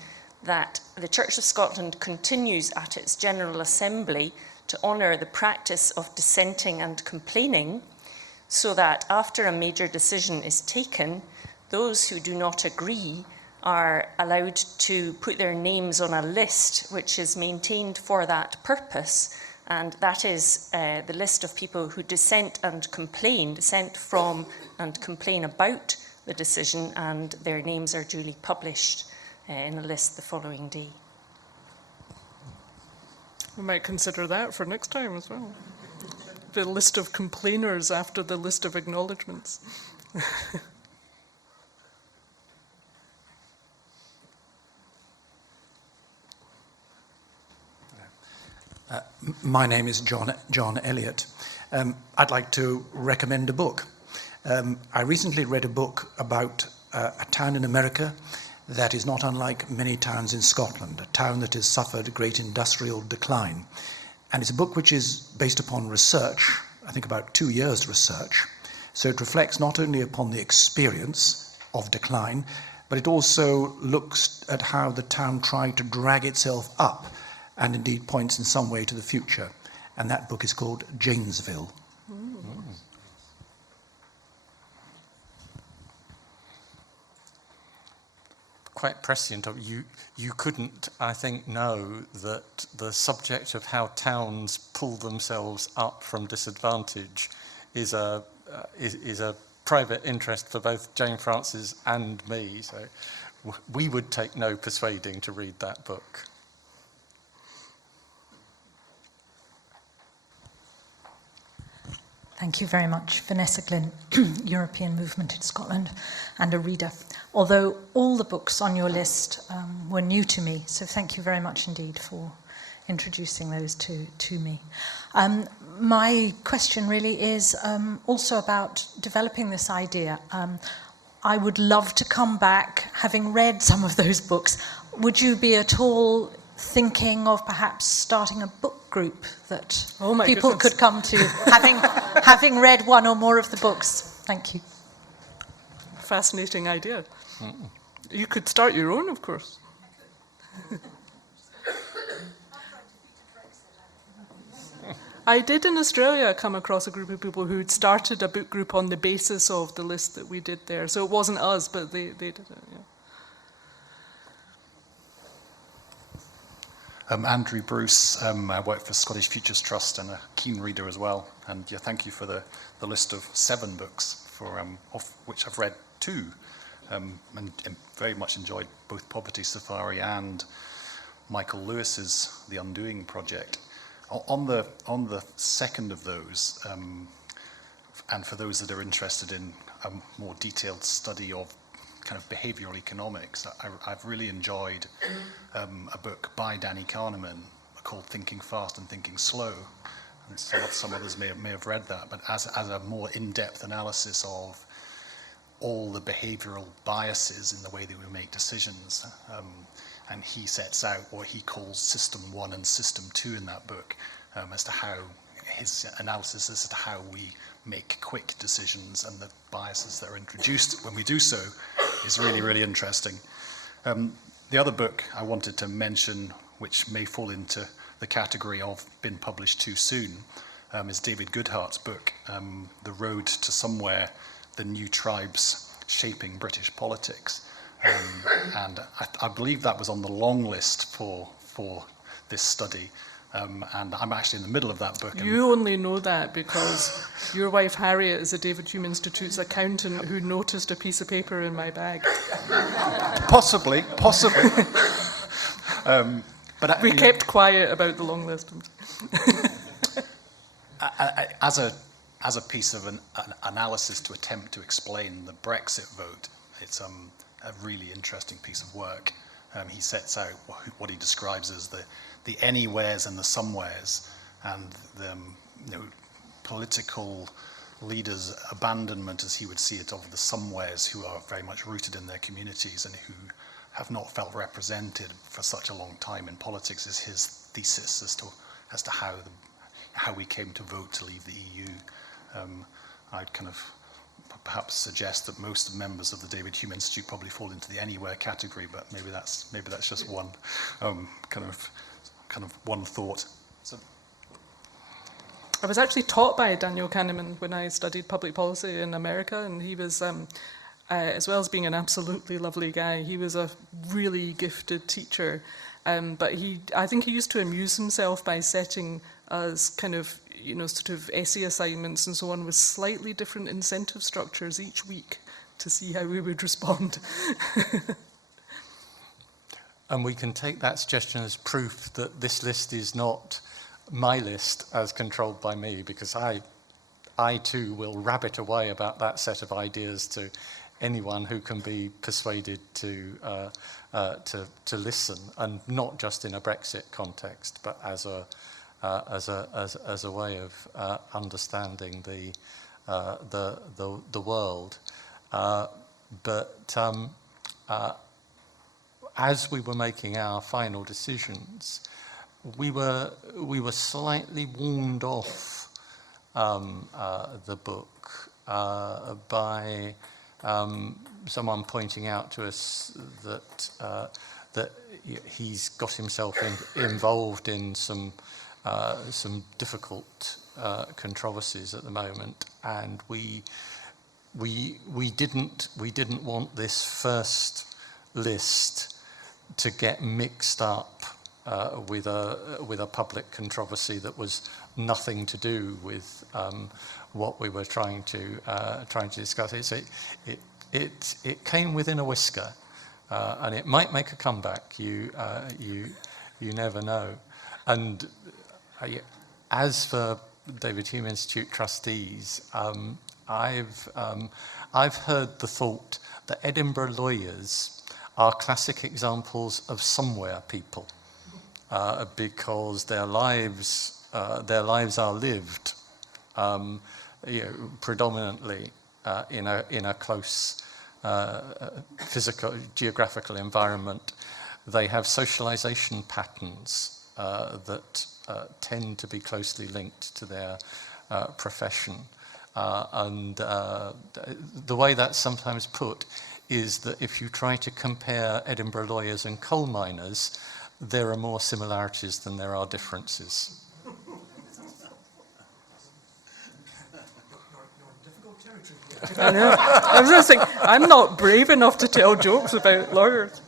that the Church of Scotland continues at its General Assembly to honour the practice of dissenting and complaining, so that after a major decision is taken, those who do not agree are allowed to put their names on a list which is maintained for that purpose, and that is the list of people who dissent from and complain about the decision, and their names are duly published in a list the following day. We might consider that for next time as well. The list of complainers after the list of acknowledgements. My name is John Elliott. I'd like to recommend a book. I recently read a book about a town in America that is not unlike many towns in Scotland, a town that has suffered great industrial decline. And it's a book which is based upon research, I think about 2 years' research. So it reflects not only upon the experience of decline, but it also looks at how the town tried to drag itself up, and indeed points in some way to the future. And that book is called Janesville. Quite prescient of you. You couldn't, I think, know that the subject of how towns pull themselves up from disadvantage is a private interest for both Jane Frances and me. So we would take no persuading to read that book. Thank you very much. Vanessa Glynn, European Movement in Scotland, and a reader. Although all the books on your list were new to me, so thank you very much indeed for introducing those to me. My question really is also about developing this idea. I would love to come back, having read some of those books. Would you be at all thinking of perhaps starting a book group that people could come to, having read one or more of the books? Thank you. Fascinating idea. You could start your own, of course. I did in Australia come across a group of people who'd started a book group on the basis of the list that we did there. So it wasn't us, but they did it, yeah. Andrew Bruce, I work for Scottish Futures Trust and a keen reader as well. And yeah, thank you for the list of 7 books, of which I've read 2, and very much enjoyed both Poverty Safari and Michael Lewis's The Undoing Project. On the second of those, and for those that are interested in a more detailed study of kind of behavioral economics, I've really enjoyed a book by Danny Kahneman called Thinking Fast and Thinking Slow, and some others may have read that, but as a more in-depth analysis of all the behavioral biases in the way that we make decisions, and he sets out what he calls System 1 and System 2 in that book, as to how his analysis as to how we make quick decisions and the biases that are introduced when we do so is really, really interesting. The other book I wanted to mention, which may fall into the category of been published too soon, is David Goodhart's book, The Road to Somewhere, The New Tribes Shaping British Politics. And I believe that was on the long list for this study. And I'm actually in the middle of that book. You only know that because your wife Harriet is a David Hume Institute's accountant who noticed a piece of paper in my bag. Possibly. But we kept quiet about the long list. As a piece of an analysis to attempt to explain the Brexit vote, it's a really interesting piece of work. He sets out what he describes as the anywheres and the somewheres, and the political leaders' abandonment, as he would see it, of the somewheres who are very much rooted in their communities and who have not felt represented for such a long time in politics, is his thesis as to how we came to vote to leave the EU. I'd kind of perhaps suggest that most members of the David Hume Institute probably fall into the anywhere category, but maybe that's just one kind of one thought. So, I was actually taught by Daniel Kahneman when I studied public policy in America, and he was, as well as being an absolutely lovely guy, he was a really gifted teacher. But I think he used to amuse himself by setting us kind of, sort of essay assignments and so on with slightly different incentive structures each week to see how we would respond. And we can take that suggestion as proof that this list is not my list as controlled by me, because I too will rabbit away about that set of ideas to anyone who can be persuaded to listen, and not just in a Brexit context, but as a way of understanding the world. As we were making our final decisions, we were slightly warned off the book by someone pointing out to us that he's got himself involved in some difficult controversies at the moment, and we didn't want this first list to get mixed up with a public controversy that was nothing to do with what we were trying to discuss. It came within a whisker, and it might make a comeback. You never know. And as for David Hume Institute trustees, I've heard the thought that Edinburgh lawyers are classic examples of somewhere people, because their lives are lived predominantly in a close physical geographical environment. They have socialization patterns that tend to be closely linked to their profession, and the way that's sometimes put is that if you try to compare Edinburgh lawyers and coal miners, there are more similarities than there are differences. I know. I was just thinking, I'm not brave enough to tell jokes about lawyers.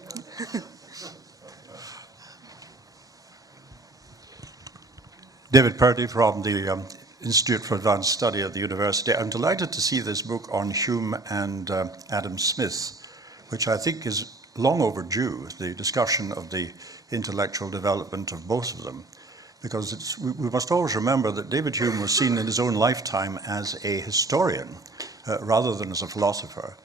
David Purdy from the Institute for Advanced Study at the university. I'm delighted to see this book on Hume and Adam Smith, which I think is long overdue, the discussion of the intellectual development of both of them, because we must always remember that David Hume was seen in his own lifetime as a historian rather than as a philosopher,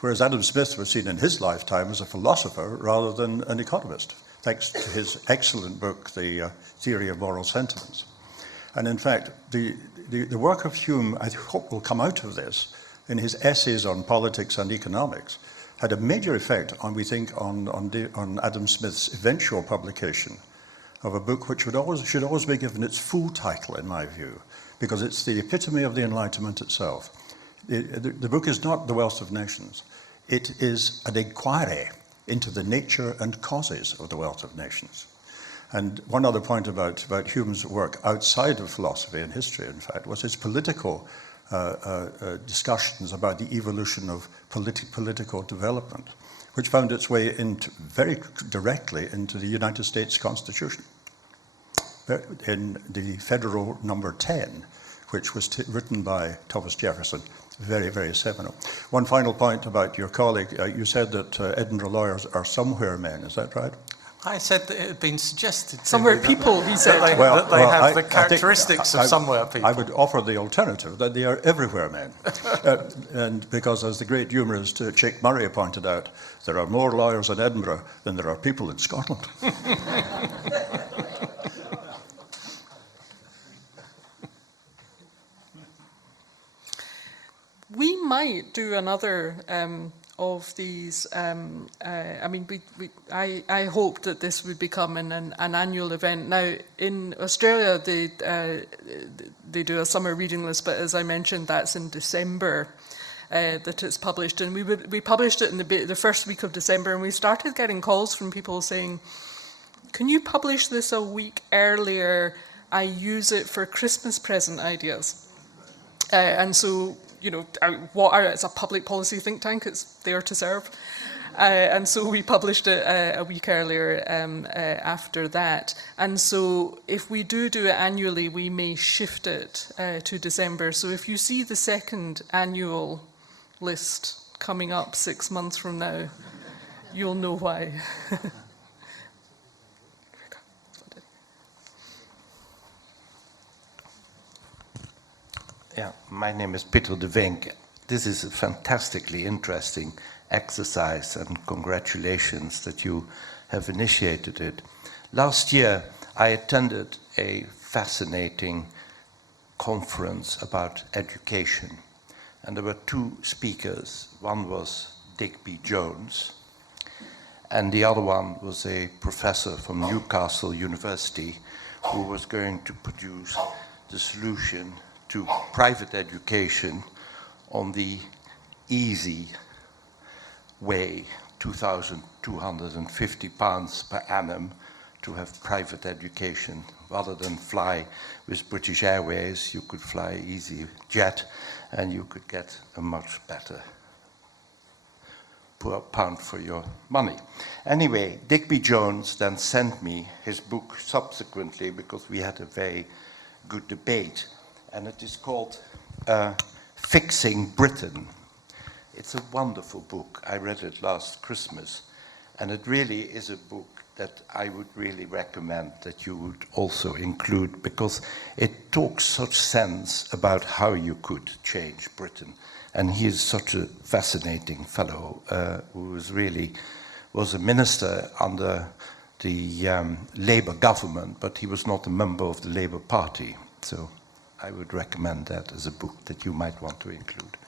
whereas Adam Smith was seen in his lifetime as a philosopher rather than an economist, thanks to his excellent book, The Theory of Moral Sentiments. And in fact, the work of Hume, I hope, will come out of this in his essays on politics and economics, had a major effect on, we think, on Adam Smith's eventual publication of a book which should always be given its full title, in my view, because it's the epitome of the Enlightenment itself. The book is not The Wealth of Nations. It is an inquiry into the nature and causes of the wealth of nations. And one other point about Hume's work outside of philosophy and history, in fact, was his political discussions about the evolution of political development, which found its way very directly into the United States Constitution, in the Federal Number 10, which was written by Thomas Jefferson. Very, very seminal. One final point about your colleague. You said that Edinburgh lawyers are somewhere men. Is that right? I said that it had been suggested to Somewhere me that people, he said. that they have the characteristics of somewhere people. I would offer the alternative, that they are everywhere men. And because, as the great humorist Chick Murray pointed out, there are more lawyers in Edinburgh than there are people in Scotland. We might do another of these. I mean, I hope that this would become an annual event. Now, in Australia, they do a summer reading list, but as I mentioned, that's in December that it's published. And we published it in the first week of December, and we started getting calls from people saying, "Can you publish this a week earlier? I use it for Christmas present ideas." And so, you know, it's a public policy think tank, it's there to serve. And so we published it a week earlier after that. And so if we do it annually, we may shift it to December. So if you see the second annual list coming up 6 months from now, you'll know why. Yeah, my name is Peter de Vink. This is a fantastically interesting exercise, and congratulations that you have initiated it. Last year, I attended a fascinating conference about education, and there were two speakers. One was Digby Jones, and the other one was a professor from Newcastle University who was going to produce the solution to private education on the easy way, £2,250 per annum to have private education. Rather than fly with British Airways, you could fly EasyJet and you could get a much better pound for your money. Anyway, Digby Jones then sent me his book subsequently because we had a very good debate. And it is called Fixing Britain. It's a wonderful book. I read it last Christmas, and it really is a book that I would really recommend that you would also include, because it talks such sense about how you could change Britain. And he is such a fascinating fellow who was a minister under the Labour government, but he was not a member of the Labour Party. So I would recommend that as a book that you might want to include.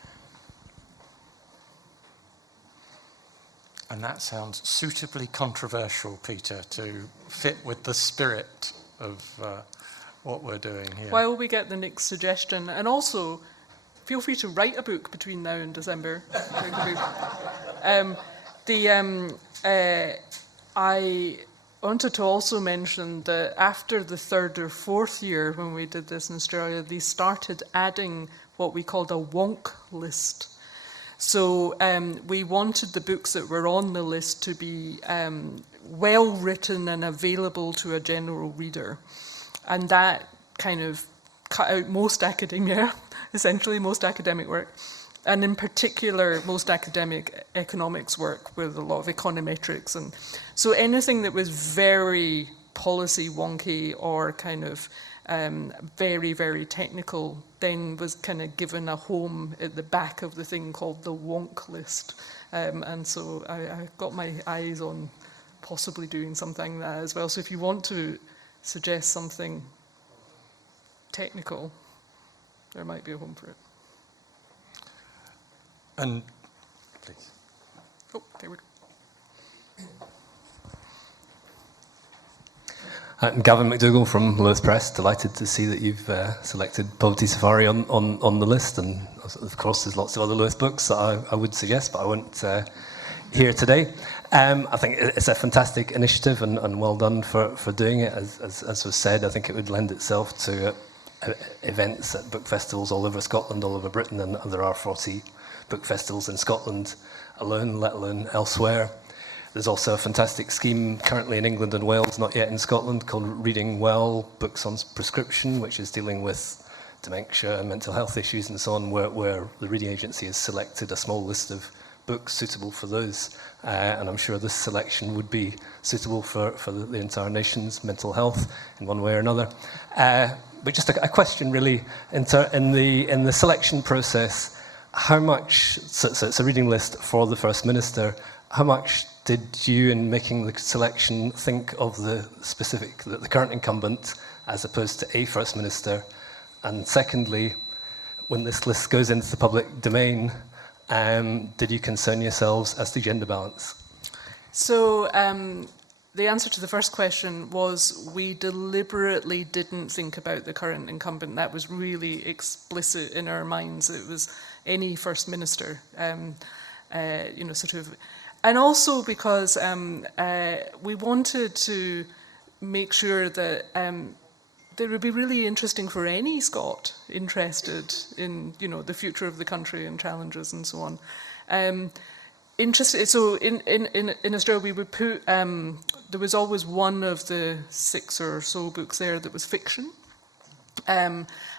And that sounds suitably controversial, Peter, to fit with the spirit of what we're doing here. While we get the next suggestion, and also feel free to write a book between now and December. wanted to also mention that after the third or fourth year when we did this in Australia, they started adding what we called a wonk list. So we wanted the books that were on the list to be well written and available to a general reader. And that kind of cut out most academia, essentially most academic work, and in particular most academic economics work with a lot of econometrics. And so anything that was very policy wonky or kind of very, very technical then was kind of given a home at the back of the thing called the wonk list. And so I got my eyes on possibly doing something like that as well. So if you want to suggest something technical, there might be a home for it. And please. Oh, there we go. Gavin McDougall from Lewis Press. Delighted to see that you've selected Poverty Safari on the list, and of course there's lots of other Lewis books that I would suggest, but I won't here today. I think it's a fantastic initiative and well done for doing it. As was said, I think it would lend itself to events at book festivals all over Scotland, all over Britain, and there are 40 book festivals in Scotland alone, let alone elsewhere. There's also a fantastic scheme currently in England and Wales, not yet in Scotland, called Reading Well, Books on Prescription, which is dealing with dementia and mental health issues and so on, where the Reading Agency has selected a small list of books suitable for those. And I'm sure this selection would be suitable for the entire nation's mental health in one way or another. But just a question really, in the selection process, how much, so it's a reading list for the First Minister, how much did you, in making the selection, think of the current incumbent as opposed to a First Minister? And secondly, when this list goes into the public domain, did you concern yourselves as to gender balance? So the answer to the first question was we deliberately didn't think about the current incumbent. That was really explicit in our minds. It was any First Minister, sort of. And also because we wanted to make sure that it would be really interesting for any Scot interested in, the future of the country and challenges and so on. So in Australia, we would put, there was always one of the 6 or so books there that was fiction.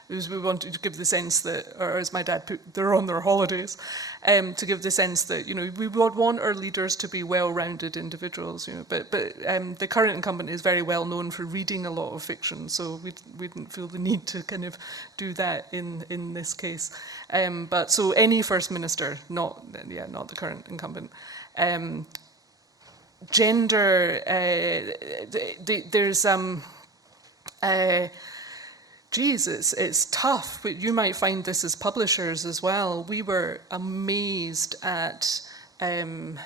Because we wanted to give the sense that, or as my dad put, they're on their holidays, to give the sense that, we would want our leaders to be well-rounded individuals, but the current incumbent is very well known for reading a lot of fiction, so we didn't feel the need to kind of do that in this case. But so any First Minister, not the current incumbent. Gender, there's it's tough, but you might find this as publishers as well. We were amazed at the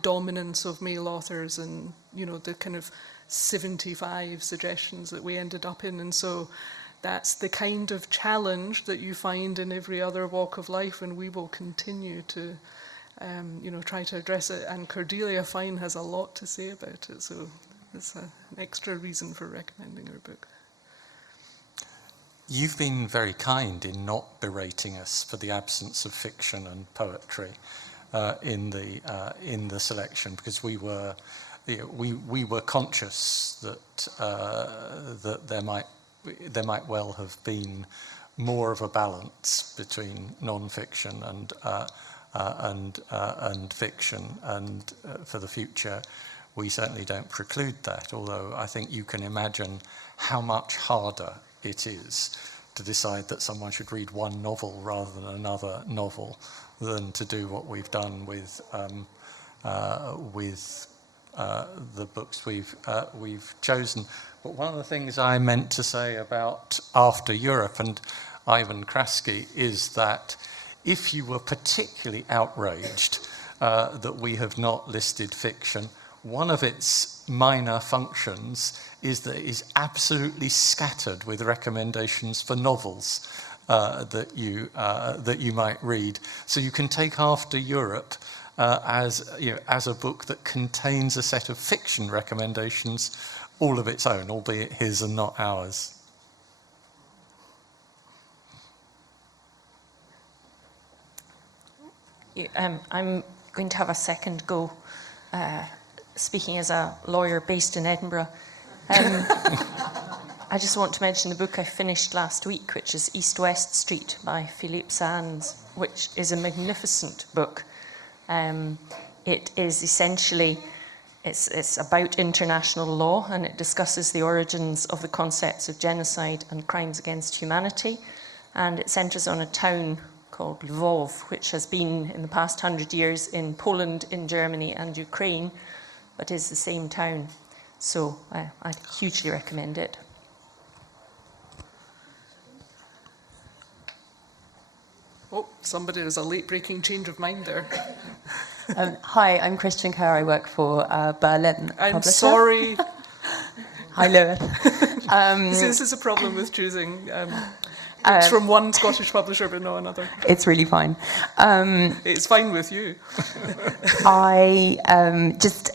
dominance of male authors and, the kind of 75 suggestions that we ended up in. And so that's the kind of challenge that you find in every other walk of life, and we will continue to, try to address it. And Cordelia Fine has a lot to say about it, so it's an extra reason for recommending her book. You've been very kind in not berating us for the absence of fiction and poetry in the selection, because we were conscious that there might well have been more of a balance between non-fiction and fiction, and for the future we certainly don't preclude that. Although I think you can imagine how much harder it is to decide that someone should read one novel rather than another novel than to do what we've done with the books we've chosen. But one of the things I meant to say about After Europe and Ivan Kraski is that if you were particularly outraged that we have not listed fiction, one of its minor functions is that it is absolutely scattered with recommendations for novels that you might read. So you can take After Europe as a book that contains a set of fiction recommendations all of its own, albeit his and not ours. I'm going to have a second go, speaking as a lawyer based in Edinburgh. I just want to mention the book I finished last week, which is East West Street by Philippe Sands, which is a magnificent book. It is essentially, it's about international law, and it discusses the origins of the concepts of genocide and crimes against humanity. And it centres on a town called Lvov, which has been in the past 100 years in Poland, in Germany and Ukraine, but is the same town. So I hugely recommend it. Oh, somebody, there's a late-breaking change of mind there. Hi, I'm Christian Kerr. I work for Berlin I'm Publisher. sorry. Hi, Lewis. This is a problem with choosing books from one Scottish publisher but not another. It's really fine. It's fine with you. I just,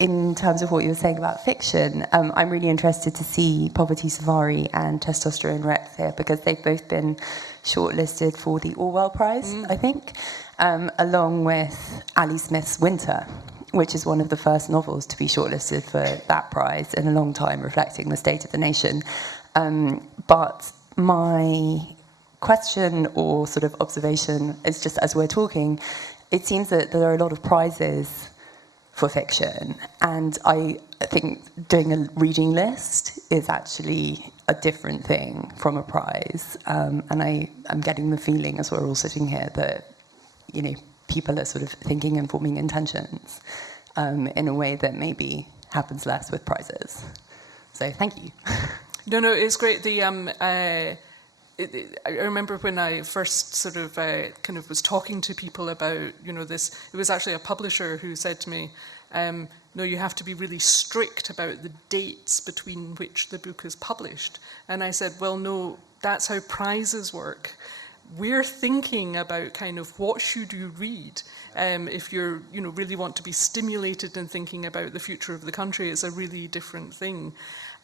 in terms of what you were saying about fiction, I'm really interested to see Poverty Safari and Testosterone Rex here, because they've both been shortlisted for the Orwell Prize, I think, along with Ali Smith's Winter, which is one of the first novels to be shortlisted for that prize in a long time, reflecting the state of the nation. But my question or sort of observation is just, as we're talking, it seems that there are a lot of prizes for fiction, and I think doing a reading list is actually a different thing from a prize, and I'm getting the feeling, as we're all sitting here, that people are sort of thinking and forming intentions in a way that maybe happens less with prizes. So thank you. No, it's great. I remember when I first sort of kind of was talking to people about, this, it was actually a publisher who said to me, no, you have to be really strict about the dates between which the book is published. And I said, well, no, that's how prizes work. We're thinking about kind of what should you read. If you're, really want to be stimulated in thinking about the future of the country, it's a really different thing.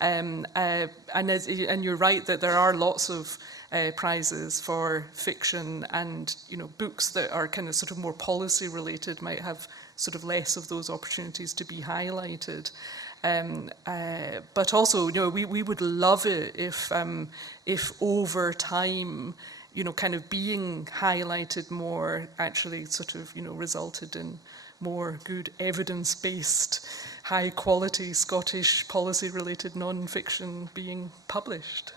And you're right that there are lots of prizes for fiction, and books that are kind of sort of more policy related might have sort of less of those opportunities to be highlighted. But also, we would love it if over time, kind of being highlighted more actually sort of, resulted in more good evidence-based, high-quality Scottish policy-related non-fiction being published.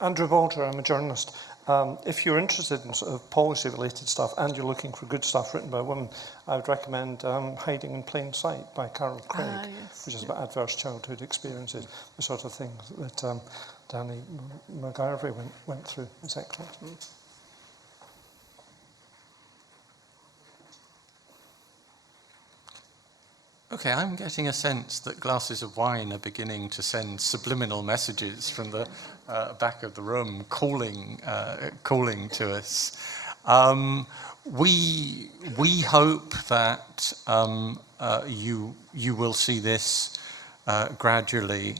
Andrew Balder, I'm a journalist. If you're interested in sort of policy-related stuff and you're looking for good stuff written by women, I would recommend Hiding in Plain Sight by Carol Craig, Yes. which is about adverse childhood experiences, the sort of thing that Danny McGarvey went through. It's excellent. Okay, I'm getting a sense that glasses of wine are beginning to send subliminal messages from the back of the room, calling to us. We hope that you will see this gradually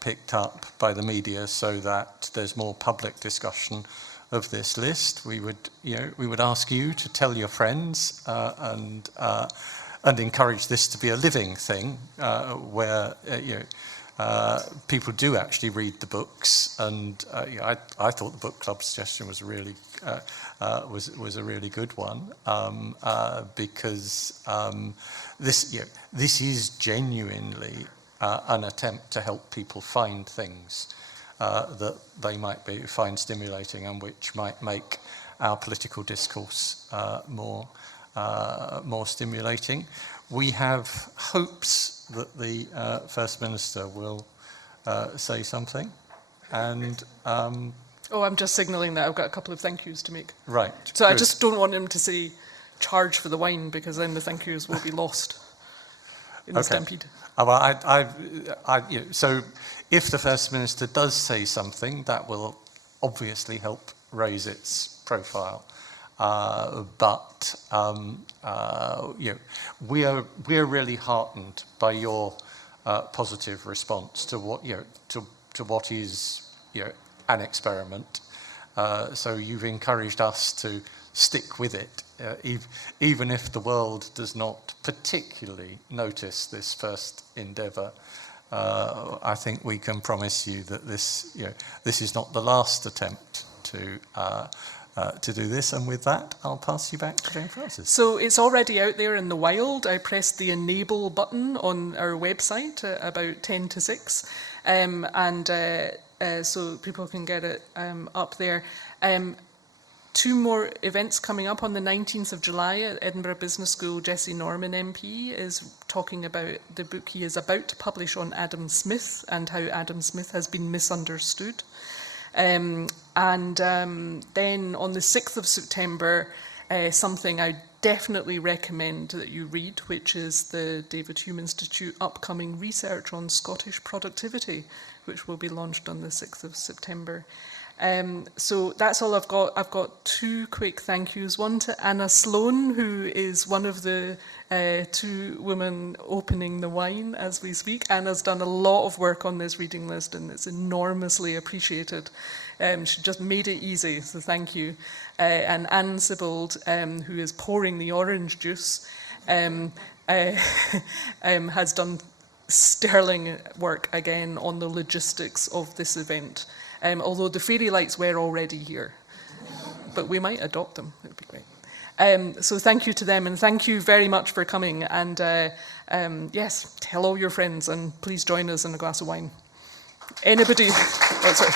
picked up by the media, so that there's more public discussion of this list. We would ask you to tell your friends and encourage this to be a living thing, where people do actually read the books. And I thought the book club suggestion was a really was a really good one, because this is genuinely an attempt to help people find things that they might find stimulating, and which might make our political discourse more stimulating. We have hopes that the First Minister will say something, and I'm just signalling that I've got a couple of thank yous to make. Right. So good. I just don't want him to say charge for the wine, because then the thank yous will be lost in the stampede. So if the First Minister does say something, that will obviously help raise its profile. We're really heartened by your positive response to what to what is an experiment. So you've encouraged us to stick with it, even if the world does not particularly notice this first endeavour. I think we can promise you that this is not the last attempt to do this. And with that, I'll pass you back to Jane Francis. So it's already out there in the wild. I pressed the enable button on our website at about 10 to 6, so people can get it up there. 2 more events coming up on the 19th of July at Edinburgh Business School. Jesse Norman MP is talking about the book he is about to publish on Adam Smith and how Adam Smith has been misunderstood. Then on the 6th of September, something I definitely recommend that you read, which is the David Hume Institute upcoming research on Scottish productivity, which will be launched on the 6th of September. So that's all I've got. I've got 2 quick thank yous. One to Anna Sloan, who is one of the 2 women opening the wine as we speak. Anna's done a lot of work on this reading list and it's enormously appreciated. She just made it easy, so thank you. And Anne Sibbald, who is pouring the orange juice, has done sterling work again on the logistics of this event. Although the fairy lights were already here, but we might adopt them. It would be great. So thank you to them, and thank you very much for coming. And yes, tell all your friends, and please join us in a glass of wine. Anybody? Oh, sorry.